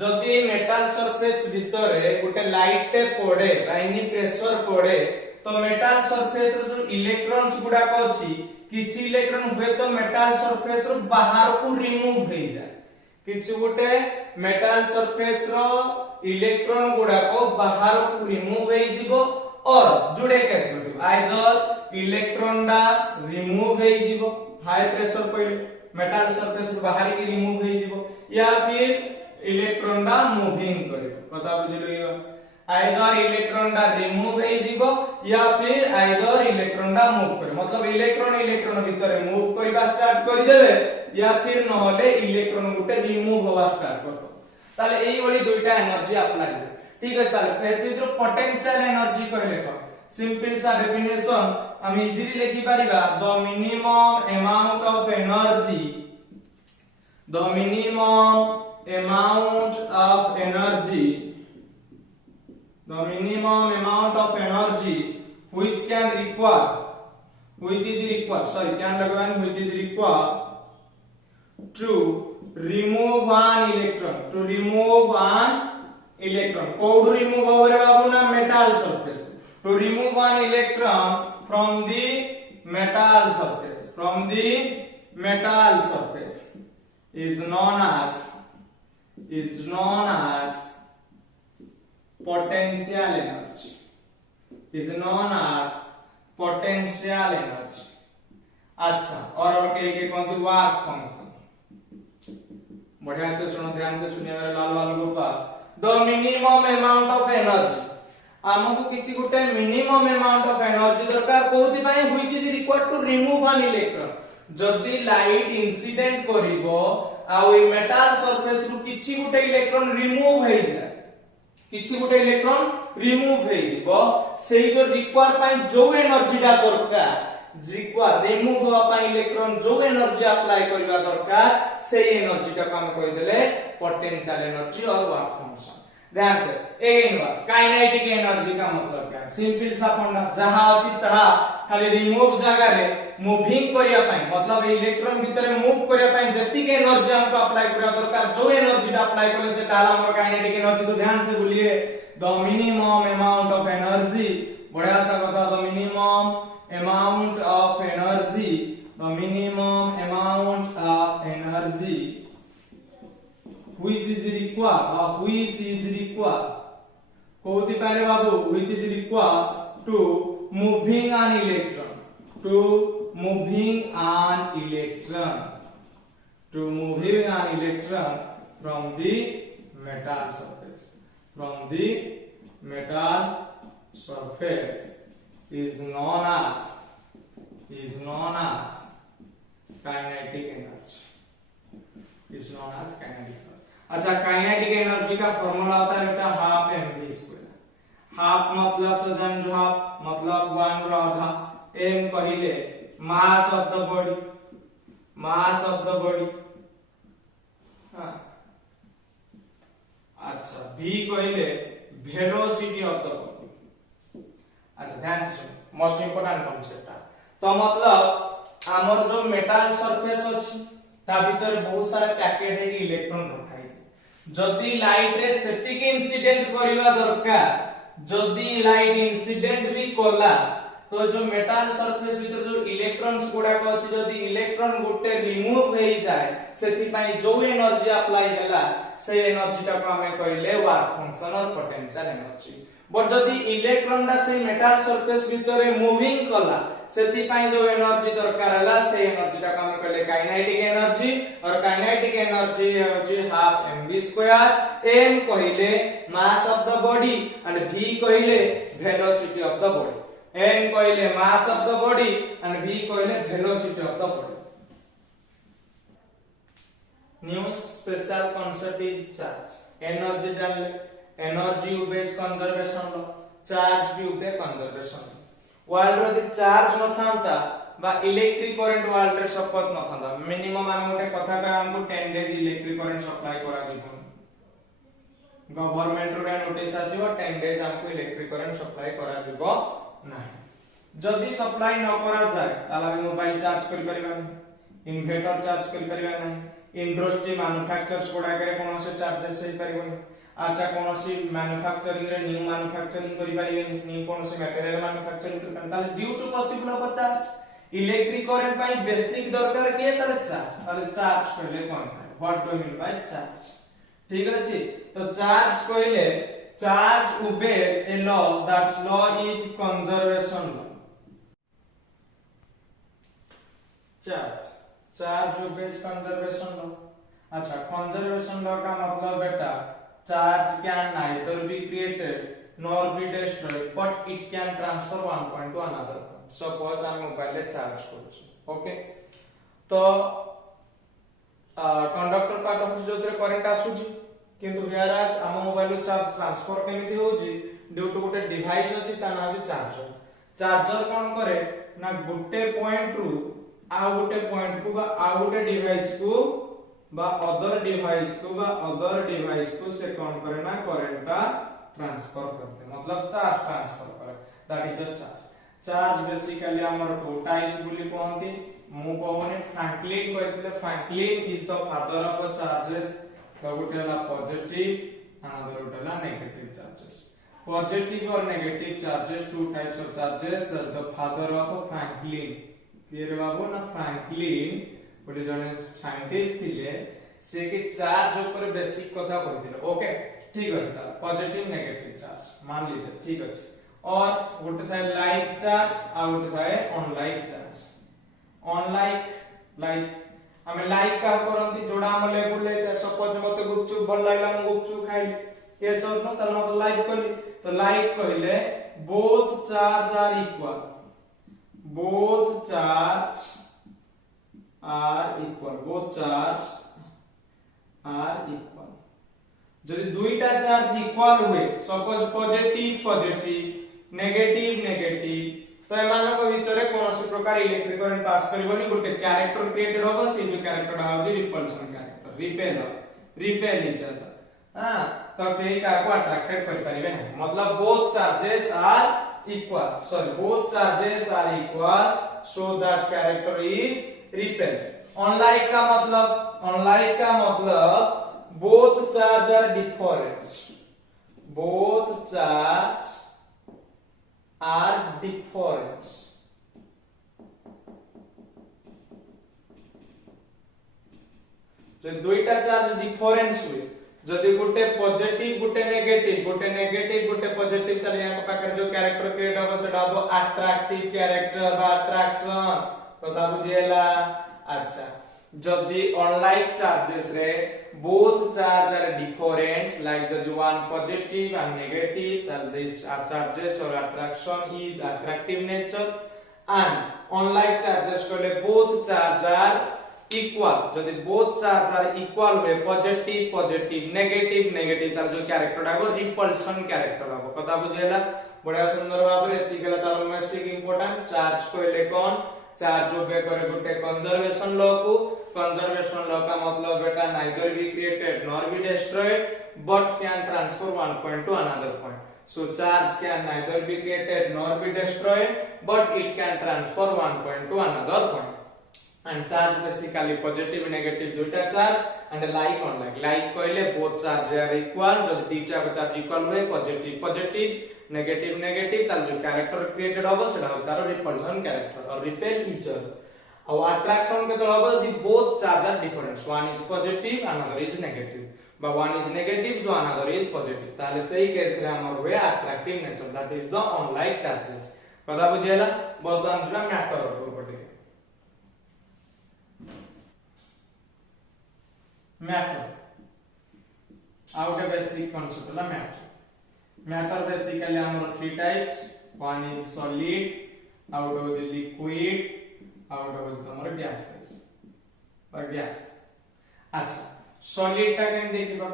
जदि मेटल सरफेस भितरे गोटे लाइट टे पड़े लाइन प्रेशर पड़े तो मेटल सरफेस रो जो इलेक्ट्रॉन्स गुडा को अछि किछि इलेक्ट्रॉन हुए तो मेटल सरफेस रो बाहर को रिमूव हो जाए किछि गोटे मेटल सरफेस रो इलेक्ट्रॉन गुडा को बाहर को रिमूव हो जिवो और जुड़े केस होइबो आइदर इलेक्ट्रॉन डा रिमूव हो जिवो हाई प्रेशर पइले मेटल सरफेस बाहर के रिमूव हो जिवो या फिर इलेक्ट्रॉन डा मूविंग करिवो पता बुझिलो आइदर इलेक्ट्रॉन डा रिमूव हो जिवो या फिर आइदर इलेक्ट्रॉन डा मूव करे मतलब इलेक्ट्रॉन भीतर मूव करबा स्टार्ट करि देबे या फिर नहले इलेक्ट्रॉन गुटे रिमूव होवा स्टार्ट करतो ताले एई ओली दुईटा एनर्जी अप्लाई ठीक है ताले पहले जो पोटेंशियल एनर्जी कहले को सिंपल सा डेफिनेशन हम इजीली लिखि परिबा the minimum amount of energy the minimum amount of energy the minimum amount of energy which is required to remove an electron could remove over babuna metal surface to remove an electron from the metal surface is known as potential energy अच्छा और के कौन work function बढ़िया से सुनो ध्यान से सुनिए मेरे लाल लाल Gopal the minimum amount of energy हमको किछि गोटे मिनिमम अमाउंट ऑफ एनर्जी दरकार कोथि पई which is required to remove an electron जदी लाइट इंसिडेंट करिवो आ ओई मेटल सरफेस रु किछि गोटे इलेक्ट्रॉन रिमूव हो जाय किछि गोटे इलेक्ट्रॉन रिमूव हो जिवो सेही जो रिक्वायर पई जो एनर्जी डा दरकार रिक्वायर रिमूव होवा पई इलेक्ट्रॉन जो एनर्जी अप्लाई करबा दरकार सेही एनर्जी टा हम कहि देले पोटेंशियल एनर्जी और वर्क फंक्शन ध्यान से अगेन बात काइनेटिक एनर्जी का मतलब क्या सिंपल सा फंडा जहां अछि तहा खाली रिमूव जगह रे मूविंग करिया पई मतलब इलेक्ट्रॉन भीतर मूव करिया पई जति के एनर्जी हमको अप्लाई करिया दरकार जो एनर्जी अप्लाई करले से ताला हमर काइनेटिक एनर्जी तो ध्यान से बोलिए the minimum amount of energy बढ़िया सा बता the minimum amount of energy the minimum amount of energy which is required कोथि पारे बाबू which is required to moving an electron from the metal surface is known as kinetic energy अच्छा kinetic energy का formula होता है बेटा half mv square half मतलब तो जान जो हाफ मतलब 1 रो आधा m कहिले mass of the body mass of the body हां अच्छा v कहिले वेलोसिटी ऑफ द बॉडी अच्छा ध्यान से सुनो मोस्ट इंपोर्टेंट कांसेप्ट तो मतलब हमर जो मेटल सरफेस अछि ता भीतर बहुत सारा पैकेट है इलेक्ट्रॉन रखाई छै जदी लाइट रे सेति के इंसिडेंट करिवा दरकार जदी लाइट इंसिडेंट भी कोला तो जो मेटल सरफेस भीतर जो इलेक्ट्रॉन्स गुडा को अछि जदी इलेक्ट्रॉन गुटे रिमूव हेई जाय सेति पई जो एनर्जी अप्लाई हैला से एनर्जी टा को हमें कहले वर्क फंक्शन और पोटेंशियल एनर्जी बट जदी इलेक्ट्रॉन दा से मेटल सरफेस भीतर मूविंग कला सेति पई जो एनर्जी दरकार हैला से एनर्जी टा को हमें कहले काइनेटिक एनर्जी और काइनेटिक एनर्जी होची हाफ mv2 m कहिले mass of the body and v कहिले velocity of the body m कहिले mass of the body and v कहिले velocity of the body new special concept is charge energy जानले energy obeys conservation लो charge भी ओबे conservation world रो charge न थांता बा electric current world रे suppose न थांता minimum हम गोटे कथा का हमको 10 डेज इलेक्ट्रिक करंट सप्लाई करा जीवन गवर्नमेंट रो नोटिस आसीबो 10 डेज हमको इलेक्ट्रिक करंट सप्लाई करा जीवो नाही जदी सप्लाई न करा जाय ताला मोबाइल चार्ज करि परिबा नहीं इन्वर्टर चार्ज करि परिबा नहीं इंडस्ट्री मैन्युफैक्चरर्स गोडा करे कोनो से चार्जेस सही परिबो अच्छा कौन सी मैन्युफैक्चरिंग रे न्यू मैन्युफैक्चरिंग करि परिबे न्यू कौन सी मटेरियल मैन्युफैक्चरिंग करि परिबे ताले due to possible of charge electric current पाई बेसिक दरकार के ताले चार्ज कहले कोन what do mean by charge ठीक अछि तो चार्ज कहले charge obeys a law that's law is conservation law charge obeys conservation law अच्छा कंजर्वेशन लॉ का मतलब बेटा charge can neither be created nor be destroyed but it can transfer one point to another point suppose हम mobile ले charge करछि okay तो conductor part होछि जोतरे current आसुछि किंतु हियर आज हम मोबाइल चार्ज ट्रांसफर केमिति होछि ड्यू टू गोटे डिवाइस अछि ता नाम अछि चार्जर चार्जर कोन करे ना गोटे पॉइंट रु आ गोटे पॉइंट को बा आ गोटे डिवाइस को बा अदर डिवाइस को से कौन करे ना करंट का ट्रांसफर करते मतलब चार्ज ट्रांसफर करे that is the charge basically हमर टू टाइप्स बोली कहंती मु कहने फ्रैंकलिन कहथिले Franklin is the father of charges तो गोटे हला पॉजिटिव अनदर गोटे हला नेगेटिव चार्जेस पॉजिटिव और negative charges two types of charges that the father of Franklin ये बाबू ना फ्रैंकलिन बोले जने साइंटिस्ट थिले से के चार्ज ऊपर बेसिक कथा कहथिले ओके ठीक अछि ता पॉजिटिव नेगेटिव चार्ज मान लीजिए ठीक अछि और गोटे थाए लाइक चार्ज आ गोटे थाए अनलाइक चार्ज अनलाइक लाइक हमें लाइक का करंती जोड़ा हम लेबुल ले सपोज मते गुपचुप भल लागला हम गुपचुप खाइली ये सब न तल मत लाइक करली तो लाइक कहले both charge are equal both charge are equal जदि दुईटा चार्ज इक्वल हुए सपोज पॉजिटिव नेगेटिव तो एमान को भीतर कोनोसी प्रकार इलेक्ट्रिक करंट पास करबोनी गोटे कैरेक्टर क्रिएटेड होबो से जो character housie repulsion character repel each other हां तो केही का को अट्रैक्टेड कर परिबे नहीं मतलब both charges are equal so that character is repel unlike का मतलब both charge are different जो दुईटा चार्ज डिफरेंस हुए जदि गोटे पॉजिटिव गोटे नेगेटिव गोटे पॉजिटिव तले यहाँ पाकर जो कैरेक्टर क्रिएट होबो सेटा होबो अट्रैक्टिव कैरेक्टर बा अट्रैक्शन कथा बुझिएला अच्छा जदि अनलाइक चार्जेस रे both charge are different like the one positive and negative that this charges or attraction is attractive nature and unlike charges kole both charge are equal जदि both charge are equal हुए positive positive negative negative तार जो character आबो repulsion character आबो कथा बुझेला बड़ा सुंदर भाव रे एतिकला तार बेसिक इंपोर्टेंट चार्ज कहले कोन चार्ज ओबे करे गुटे कंजर्वेशन लॉ को कंजर्वेशन लॉ का मतलब बेटा neither be created nor be destroyed but can transfer one point to another point so charge can neither be created nor be destroyed but it can transfer one point to another point and charge basically positive negative duita charge and like unlike कहले both charge are equal जब दीटा charge equal हुए positive positive negative negative तार जो character created होबो सेटा तार repulsion character और repel each other और attraction के तल होबो the both charge are different one is positive another is negative but one is negative so another is positive ताले सही केस रे हमर हुए attractive nature that is the unlike charges कदा बुझेला बर्तमान सुना मैटर ऊपर देखिए मैटर आउट बेसिक कांसेप्ट ला मैटर बेसिकली हमर three types one is solid out is liquid out is हमर गैसेस और गैस अच्छा solid टा केम देखिबा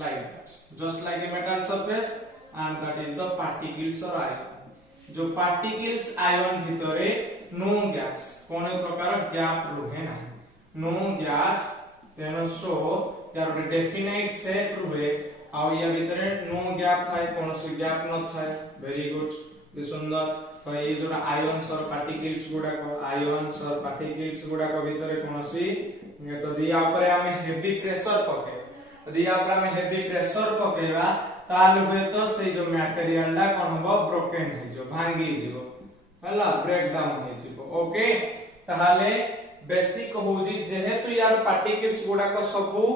like that just like a metal surface and that is the particles or ion जो particles ion भितरे no gaps कोन प्रकार gap रुहे नाही no gaps तेनो सो यार डेफिनाइट सेट रुहे आ या भितरे no gap थाय कोन से गैप न थाय वेरी गुड सुंदर तो ये जो आयन्स और पार्टिकल्स गुडा को भितरे कोनसी तो दिया पर हमें हेवी प्रेशर पके दिया पर हमें हेवी प्रेशर पकेबा ताल हुए तो से जो मटेरियल ला कोन हो ब्रोकन हे जो भांगी जिवो हला ब्रेक डाउन हे जिवो ओके ताहाले बेसिक होजी जेहेतु यार पार्टिकल्स गुडा को सबु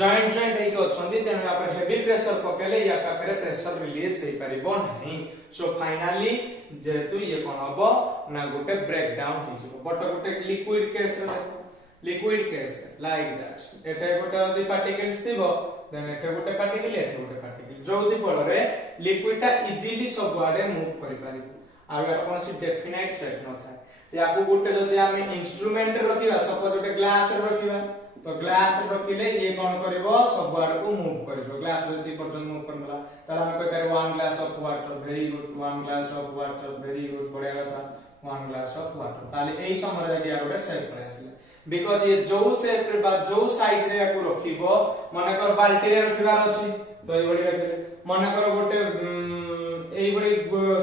जॉइंट हे अछंदी तेनु या पर हेवी प्रेशर पकेले या पाखरे प्रेशर रिलीज हे परिबो नहीं सो फाइनली जेहेतु ये कोन हबो ना गुटे ब्रेक डाउन हे जिवो but Gute liquid case liquid case like that एटे गोटे अदि पार्टिकल्स थिबो देन एटे गोटे पार्टिकल एटे गोटे पार्टिकल जोदि फलरे लिक्विड ता इजीली सब आडे मूव करि पारिबो आ यार कोनसी डेफिनाइट सेट न थाय याकू गोटे जदि हम इंस्ट्रूमेंट रखिबा सपोज गोटे ग्लास रखिबा तो ग्लास रखिले ये कोन करबो सब आडे को मूव करबो ग्लास जदि पर्यंत मूव करला ताला हम कहै one glass of water very good one glass of water very good बढ़िया कथा वन ग्लास ऑफ वाटर ताले एई समय जाके यार गोटे सेट कर आसिले बिकॉज़ ये जो शेप रे बा जो साइज रे याकू रखिबो माने कर बाल्टी रे रखिबार अछि तो एई बडी रखिले माने कर गोटे एई बडी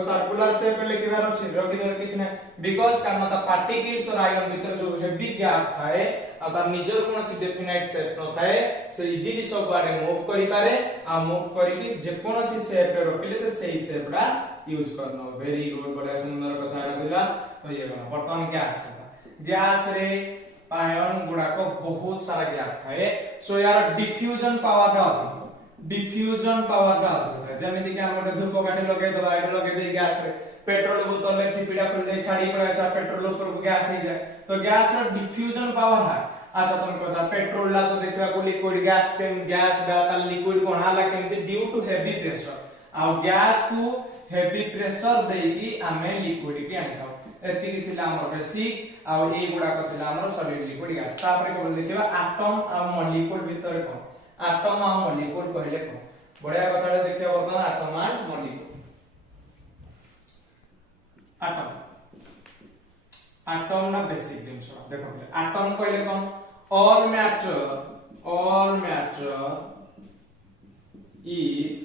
सर्कुलर शेप रे लिखिबार अछि रखि दे किछ नै बिकॉज़ कारण द पार्टिकल्स और आयन भीतर जो हेवी गैप थाए आ तार निजर कोनसी डेफिनाइट शेप न थाए से इजीली सब बारे मूव करि पारे आ मूव करि कि जे कोनसी शेप रे रखिले से सही शेप रा यूज करनो वेरी गुड बड़ा सुंदर कथा दिला तो ये बर्तन गैस रे आयन गुडा को बहुत सारा गैप थाए सो यार डिफ्यूजन पावर दा अधिक जेमिति कि हम गोटे धूप काठी लगे दबा एड लगे दे गैस रे पेट्रोल बोतल ले टिपिडा पर दे छाड़ी पड़े ऐसा पेट्रोल ऊपर को गैस ही जाए तो गैस रो डिफ्यूजन पावर है अच्छा तुम को सा पेट्रोल ला तो देखबा को लिक्विड गैस पेन गैस दा ता लिक्विड कोन हाला केमति ड्यू टू हेवी प्रेशर आ गैस को हेवी प्रेशर देकी हमें लिक्विड के आनी थाओ एतिकी थिला हमर बेसिक आ ए गुडा को थिला हमर सॉलिड लिक्विड गैस तापर केवल देखिबा एटम आ मॉलिक्यूल भीतर को एटम आ मॉलिक्यूल कहले को बढ़िया कथा देखिबा बर्तमान एटम आ मॉलिक्यूल एटम ना बेसिक जिंस देखो एटम कहले कोन all matter is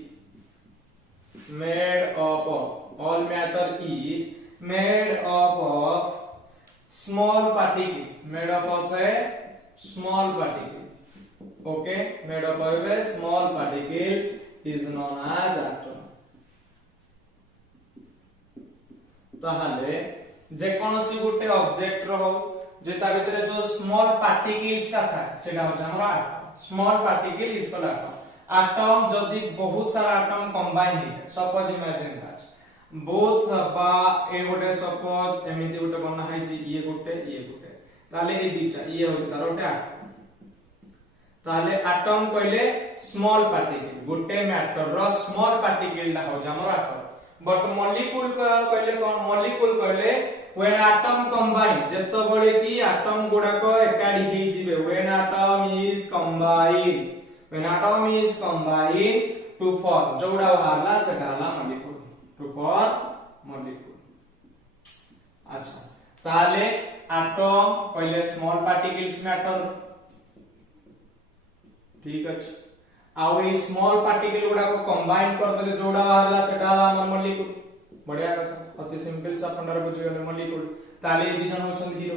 made up of all matter is made up of small particle made up of a small particle okay made up of a small particle is known as atom ताहले जे कोनोसी गुटे object रहो जेता भीतर जो small particles का था सेटा हो हमरा small particle is called atom atom जदी बहुत सारा एटम कंबाइन हे जाय सपोज इमेजिन दैट बोथ बा ए गोटे सपोज एमिति गोटे बना है जे ये गोटे ताले ए दिटा ये हो तार गोटे एटम ताले एटम कहले स्मॉल पार्टिकल गोटे मैटर रो स्मॉल पार्टिकल ला हो हमरा एटम बट मॉलिक्यूल कहले कोन मॉलिक्यूल कहले व्हेन एटम कंबाइन जत्तो बळे की एटम गुडा को एकाडी हे जिवे when atom is combine to form जोडा वाला सेटाला मॉलिक्यूल टू फॉर्म मॉलिक्यूल। अच्छा ताले एटम पहले स्मॉल पार्टिकल्स मैटर ठीक अछि आउ ए स्मॉल पार्टिकल गुडा को कंबाइन कर देले जोडा वाला सेटा हमर मॉलिक्यूल बढ़िया कथा अति सिंपल सा फंडार बुझि गेले मॉलिक्यूल ताले दी जन होछन hero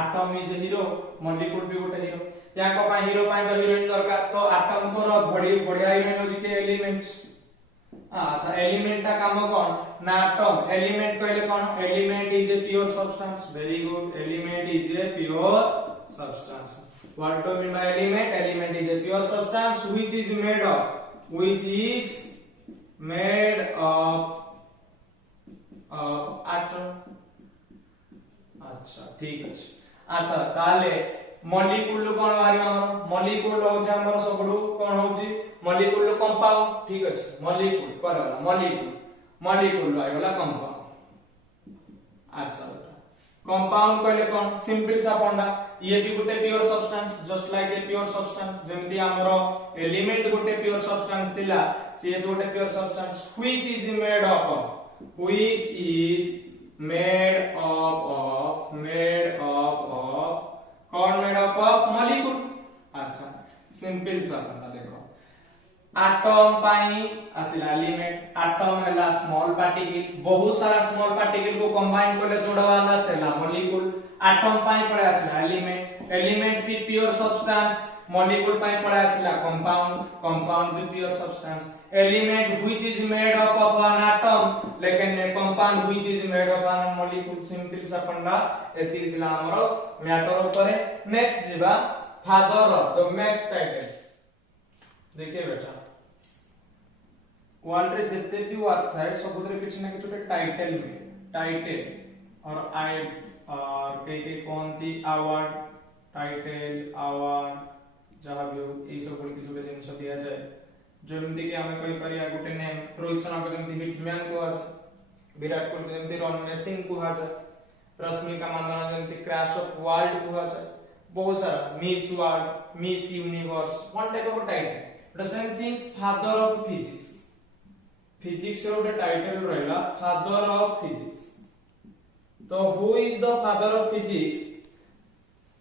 atom is hero molecule भी गोटे हीरो या को पा हीरो पा तो हीरोइन दरकार तो एटम को बढ़िया हीरोइन के एलिमेंट्स अच्छा एलिमेंट का काम कोन ना एटम एलिमेंट कहले कोन element is a pure substance very good element is a pure substance. What do you mean by element? Element is a pure substance which is made of atom. अच्छा ठीक अछि अच्छा ताले मॉलिक्यूल कोन बारी हमर molecule हो जे हमर सबडू कोन होची मॉलिक्यूल कंपाउंड ठीक अछि मॉलिक्यूल करला मॉलिक्यूल आइगला कंपाउंड। अच्छा कंपाउंड कहले कोन सिंपल सा पंडा ये भी गोटे pure substance just like a pure substance जेमति हमरो एलिमेंट गोटे प्योर सब्सटेंस थिला से भी गोटे pure substance which is made up of कौन मेड अप ऑफ मॉलिक्यूल। अच्छा सिंपल सा पंडा देखो एटम पाई आसिला एलिमेंट एटम हैला स्मॉल पार्टिकल बहुत सारा स्मॉल पार्टिकल को कंबाइन करले जोड़ा वाला सेला मॉलिक्यूल एटम पाई पड़े आसिला एलिमेंट भी प्योर सब्सटेंस मॉलिक्यूल पाई पड़े आसिला कंपाउंड भी pure substance element which is made up of an atom लेकिन compound which is made up an molecule simple सा पंडा एति दिला हमरो मैटर ऊपर। नेक्स्ट जीवा father of the most titles देखिए बेटा वर्ल्ड रे जत्ते भी वर्क थाए सबुतरे किछ ना किछ टाइटल और आई और कई कोनती अवार्ड टाइटल अवार्ड जहां भी ए सब कोन किछ जिंस दिया जाए जेमति कि हमें कहि परिया गुटे नेम रोहित शर्मा को जेमति हिटमैन को आज विराट कोहली जेमति रन मेसिंग को आज रश्मिका मंदाना जेमति क्रैश ऑफ वर्ल्ड को आज बहुत सारा miss world miss universe one type of title the same things father of physics रो द टाइटल रहला फादर ऑफ फिजिक्स। तो who is the father of physics?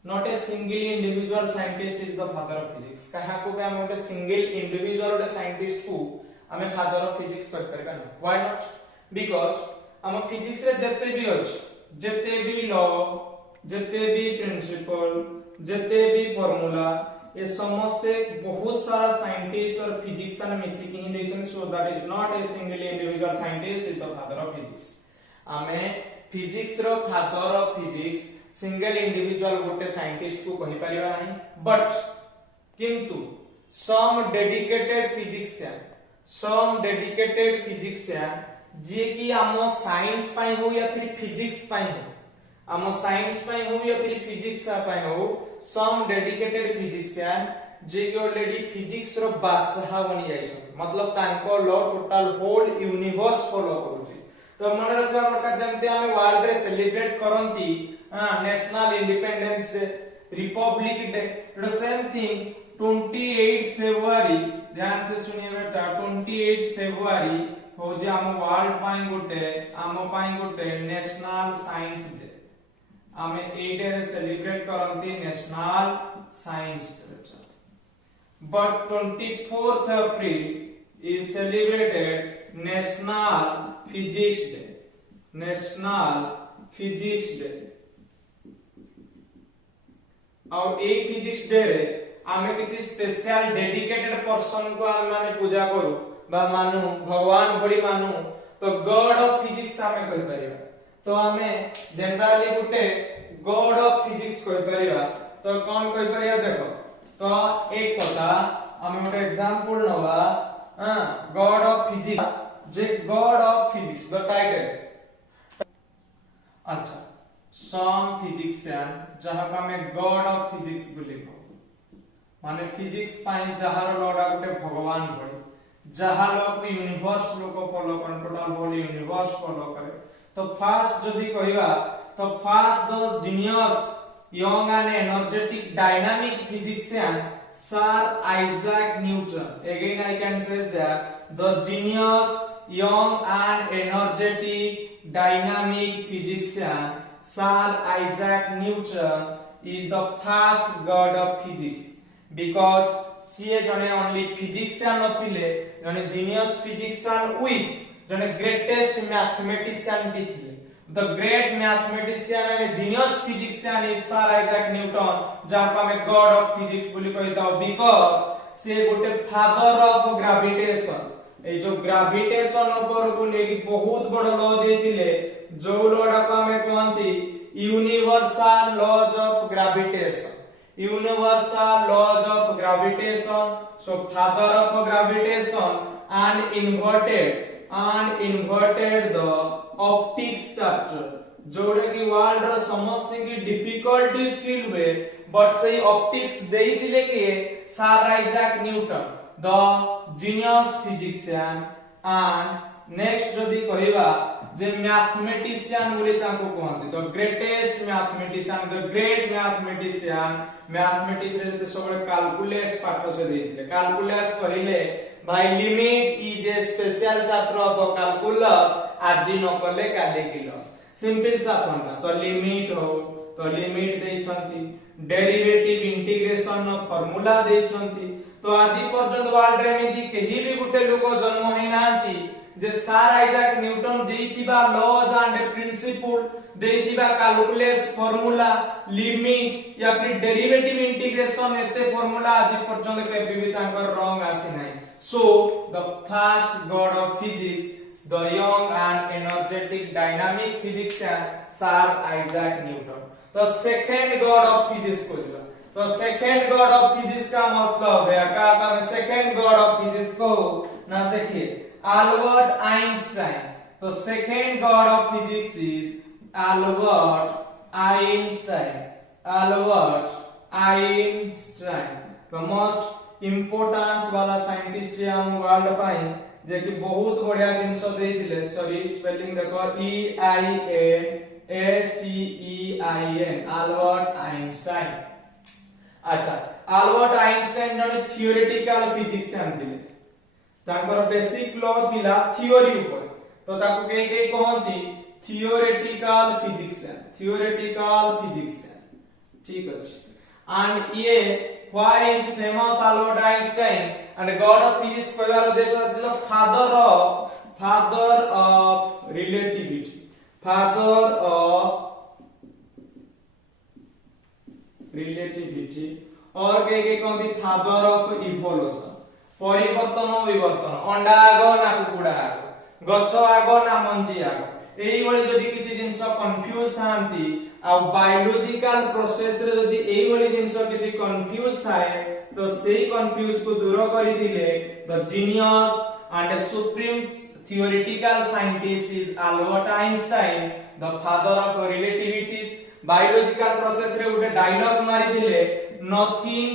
Not a single individual scientist is the father of physics. कहा को हम ଗୋଟେ single individual ଗୋଟେ scientist को हमें father of physics कर करबा ना why not? Because हम physics रे जते भी अछि जते भी लॉ जते भी प्रिंसिपल जते भी फार्मूला ये समस्त बहुत सारा साइंटिस्ट और फिजिशियन मिसी के ही देछन so that is not a single individual scientist is the father of physics. हमें फिजिक्स रो father of physics single individual गोटे साइंटिस्ट को कहि परिबा नहीं बट किंतु सम डेडिकेटेड फिजिक्सियन जे कि आम साइंस पाई हो या फिर फिजिक्स पाई हो आम साइंस पाई हो या फिर फिजिक्स पाई हो सम डेडिकेटेड फिजिक्सियन जे कि ऑलरेडी फिजिक्स रो बादशाह बनि जाय छै मतलब तांको law total whole universe follow करूची। तो मन रखिया दरकार जमते हमें वर्ल्ड रे सेलिब्रेट करंती national independence day republic day the same things 28 फरवरी ध्यान से सुनिए बेटा 28 फरवरी हो जे हम वर्ल्ड पाई गोटे नेशनल साइंस डे हमें 8 डे सेलिब्रेट करंती national science day but 24th April is celebrated National Physics Day और ए फिजिक्स डे रे आमे किछि स्पेशल डेडिकेटेड पर्सन को आमे माने पूजा करू बा मानु भगवान भली मानु तो गॉड ऑफ फिजिक्स आमे कहि परिबा। तो आमे generally Gute God of physics कहि परिबा तो कोन कहि परिबा देखो तो एक कथा हम ଗୋଟେ एग्जांपल नवा God of physics J God of physics the title अच्छा सम फिजिशियन जहां का मैं गॉड ऑफ फिजिक्स बोली को माने फिजिक्स पाई जहार लॉर्ड गोटे भगवान बड़ी जहा लोग यूनिवर्स लोग फॉलो कर टोटल होल यूनिवर्स फॉलो करे तो फास्ट जदी कहिबा तो fast the genius young and energetic dynamic physician Sir Isaac Newton. Again I can say that the genius young and energetic dynamic physician Sir Isaac Newton is the first god of physics because ସିଏ ଜଣେ only physician ନଥିଲେ ଜଣେ genius physician with ଜଣେ greatest mathematician ବି ଥିଲେ The great mathematician and genius physician is Sir Isaac Newton जहाँ हमें god of physics बोली कहता हो because से गोटे father of gravitation ए जो gravitation ऊपर को लेके बहुत बड़ा लॉ देथिले जो लॉ को हमें कहती universal laws of gravitation universal laws of gravitation so father of gravitation and inverted the optics chapter जोड़े की वर्ल्ड रो समस्त की डिफिकल्टीज फील हुए बट सही ऑप्टिक्स देई दिले के sir Isaac Newton the genius physician and next जदी कहिबा जे मैथमेटिशियन बोली ताको कहते the greatest mathematician the great mathematician mathematics रे जते सब कैलकुलस पाठ से देथिले कैलकुलस कहिले भाई limit is a special chapter of calculus आज न कले काले की लॉस सिंपल सा फंडा तो लिमिट हो तो लिमिट देई छंती डेरिवेटिव इंटीग्रेशन नो फार्मूला देई छंती तो आज पर्यंत वर्ल्ड रे एमिति केही भी गुटे लोक जन्म होई नांती जे सर आइजैक न्यूटन देइथिबा लॉज एंड प्रिंसिपल देइथिबा कैलकुलस फार्मूला लिमिट या फिर डेरिवेटिव इंटीग्रेशन एते फार्मूला आज पर्यंत केबे भी तांकर रंग आसी नाही so the first God of physics the young and energetic dynamic physician Sir Isaac Newton तो second god of physics को जो तो second god of physics का मतलब है क्या का second god of physics को ना देखिए Albert Einstein तो second god of physics is Albert Einstein the most important वाला साइंटिस्ट है हम वर्ल्ड पाई जे कि बहुत बढ़िया जिंस देइथिले सॉरी स्पेलिंग देखो E I N S T E I N Albert Einstein अच्छा अल्बर्ट आइंस्टाइन जने थियोरेटिकल फिजिशियन थिले तांकर बेसिक लॉ थिला थियोरी ऊपर तो ताको के कहंती थियोरेटिकल फिजिशियन ठीक अछि एंड ये why is famous Albert Einstein and god of physics कहबार उद्देश्य है father of relativity और के कहंती father of evolution परिवर्तन विवर्तन अंडा आगो ना कुकुड़ा आगो गछ आगो ना मंजी आगो एई भली जदी किछि जिंस कंफ्यूज थांती आ बायोलॉजिकल प्रोसेस रे जदी एई भली जिंस किछि कंफ्यूज थाए तो सेही कंफ्यूज को दूर करि दिले the genius and supreme theoretical scientist is Albert Einstein the father of relativity biological process रे उटे डायलॉग मारि दिले nothing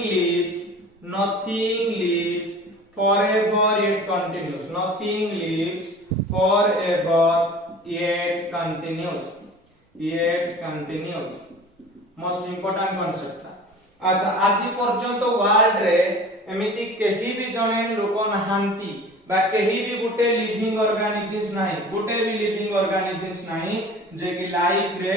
lives forever yet continues yet continues most important concept अच्छा आज पर्यंत वर्ल्ड रे एमिति केही भी जने लोक नहांती बा केही भी गुटे लिविंग ऑर्गेनिजम्स नाही गुटे भी लिविंग ऑर्गेनिजम्स नाही जे कि लाइफ रे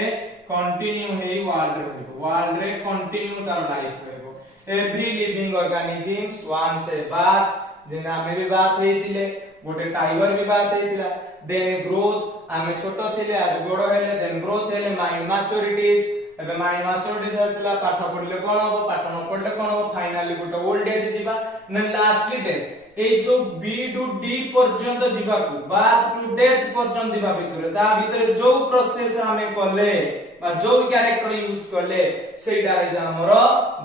कंटिन्यू हेई वर्ल्ड रे कंटिन्यू तार लाइफ रहबो every living organisms once a बात जेना में भी बात हेतिले गोटे टाइगर भी बात हेतिला देन ग्रोथ आमे छोटो थिले आज बड़ हेले देन ग्रोथ हेले माइंड मैच्योरिटीज एबे माइंड मैच्योरिटीज हसला पाठ पढले कोन हो पाठ न पढले कोन हो फाइनली गोटे ओल्ड एज जीवा न लास्टली डेथ ए जो बी टू डी पर्यंत जीवा को बाद टू डेथ पर्यंत जीवा भितरे ता भितरे जो प्रोसेस हमें करले बा जो कैरेक्टर यूज करले सेटा है हमर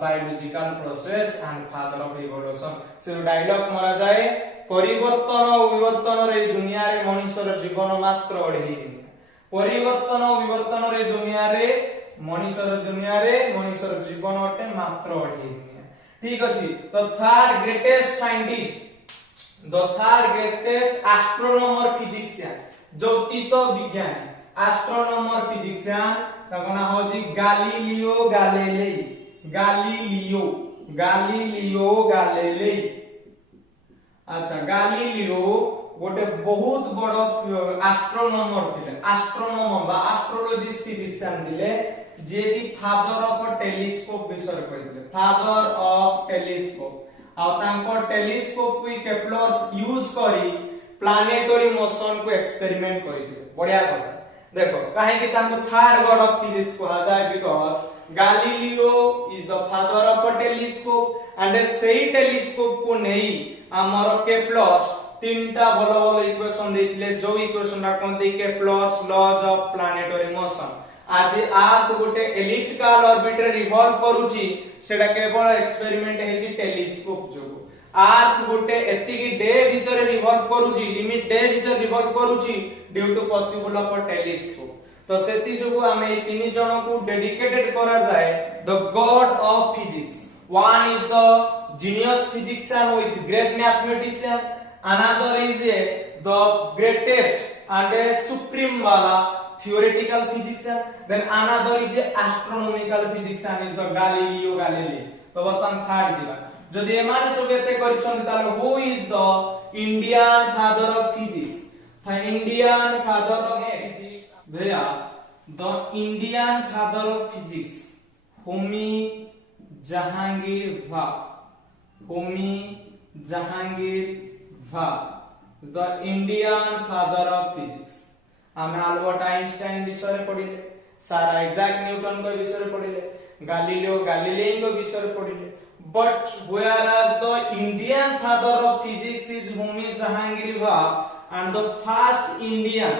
biological process and father of evolution से डायलॉग मारा जाए परिवर्तन और विवर्तन रे दुनिया रे मनुष्यर जीवन मात्र अढेई दिन परिवर्तन और विवर्तन रे दुनिया रे मनुष्यर जीवन अटे मात्र अढेई दिन ठीक अछि तो third greatest scientist The third greatest astronomer physician ज्योतिष विज्ञानी astronomer physician ताको ना होची गैलीलियो गैलीली गैलीलियो गैलीली। अच्छा गैलीलियो गोटे बहुत बड़ एस्ट्रोनॉमर थिले एस्ट्रोनॉमर बा एस्ट्रोलॉजिस्ट फिजिशियन थिले जे भी फादर ऑफ टेलीस्कोप विषय कहिथिले फादर ऑफ टेलीस्कोप आ तांको टेलीस्कोप को केप्लर यूज करी प्लैनेटरी मोशन को एक्सपेरिमेंट करिथिले बढ़िया कथा देखो काहे कि तांको थर्ड गॉड ऑफ फिजिक्स को जाय because Galileo is the father of telescope and सेही टेलीस्कोप को नहीं हमर केप्लर तीनटा भलो भलो इक्वेशन देथिले जो इक्वेशन रा कोनते Kepler's laws of planetary motion आज अर्थ गोटे एलिप्टिकल ऑर्बिट रे रिवॉल्व करूची सेटा केवल एक्सपेरिमेंट हेची टेलीस्कोप जोगु अर्थ गोटे एतिकी डे भीतर रिवॉल्व करूची लिमिट डे भीतर रिवॉल्व करूची due to possible of telescope तो सेति जोगु हमें ए तीन जन को डेडिकेटेड करा जाय the God of physics one is the genius physician with great mathematician another is the greatest and supreme wala theoretical physician then another is astronomical physician is the Galileo Galilei तो बर्तमान third जिला जदि एमाने सब एते करिछन ताले who is the Indian father of physics the Indian father of physics भैया the Indian father of physics Homi Jahangir Bha Homi Jahangir Bha the Indian father of physics हमें अल्बर्ट आइंस्टाइन विषय पढ़िले sir Isaac Newton को विषय पढ़िले Galileo Galilei को विषय पढ़िले but whereas the Indian father of physics is Homi Jahangir Bha and the first Indian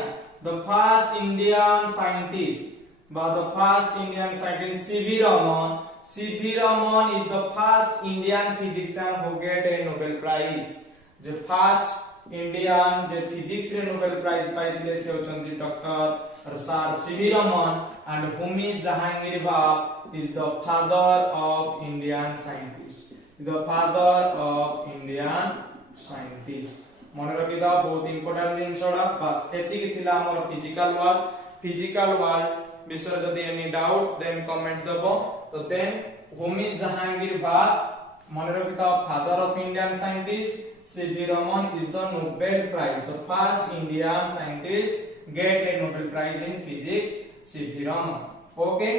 scientist C.V. Raman is the first Indian physician who get a Nobel Prize जो first Indian जे physics रे Nobel Prize पाइथिले से होचंती doctor sir CV Raman and Homi Jehangir बा is the father of Indian scientist मन रखि दा बहुत इंपोर्टेंट जिनसडा बस एति कि थिला हमर फिजिकल वर्ल्ड विषय जदि एनी डाउट देन कमेंट दबो तो देन होमी जहांगीर बा मन रखि दा father of Indian scientist C.V. Raman is the Nobel Prize. The first Indian scientist get a Nobel Prize in physics. C.V. Raman. Okay.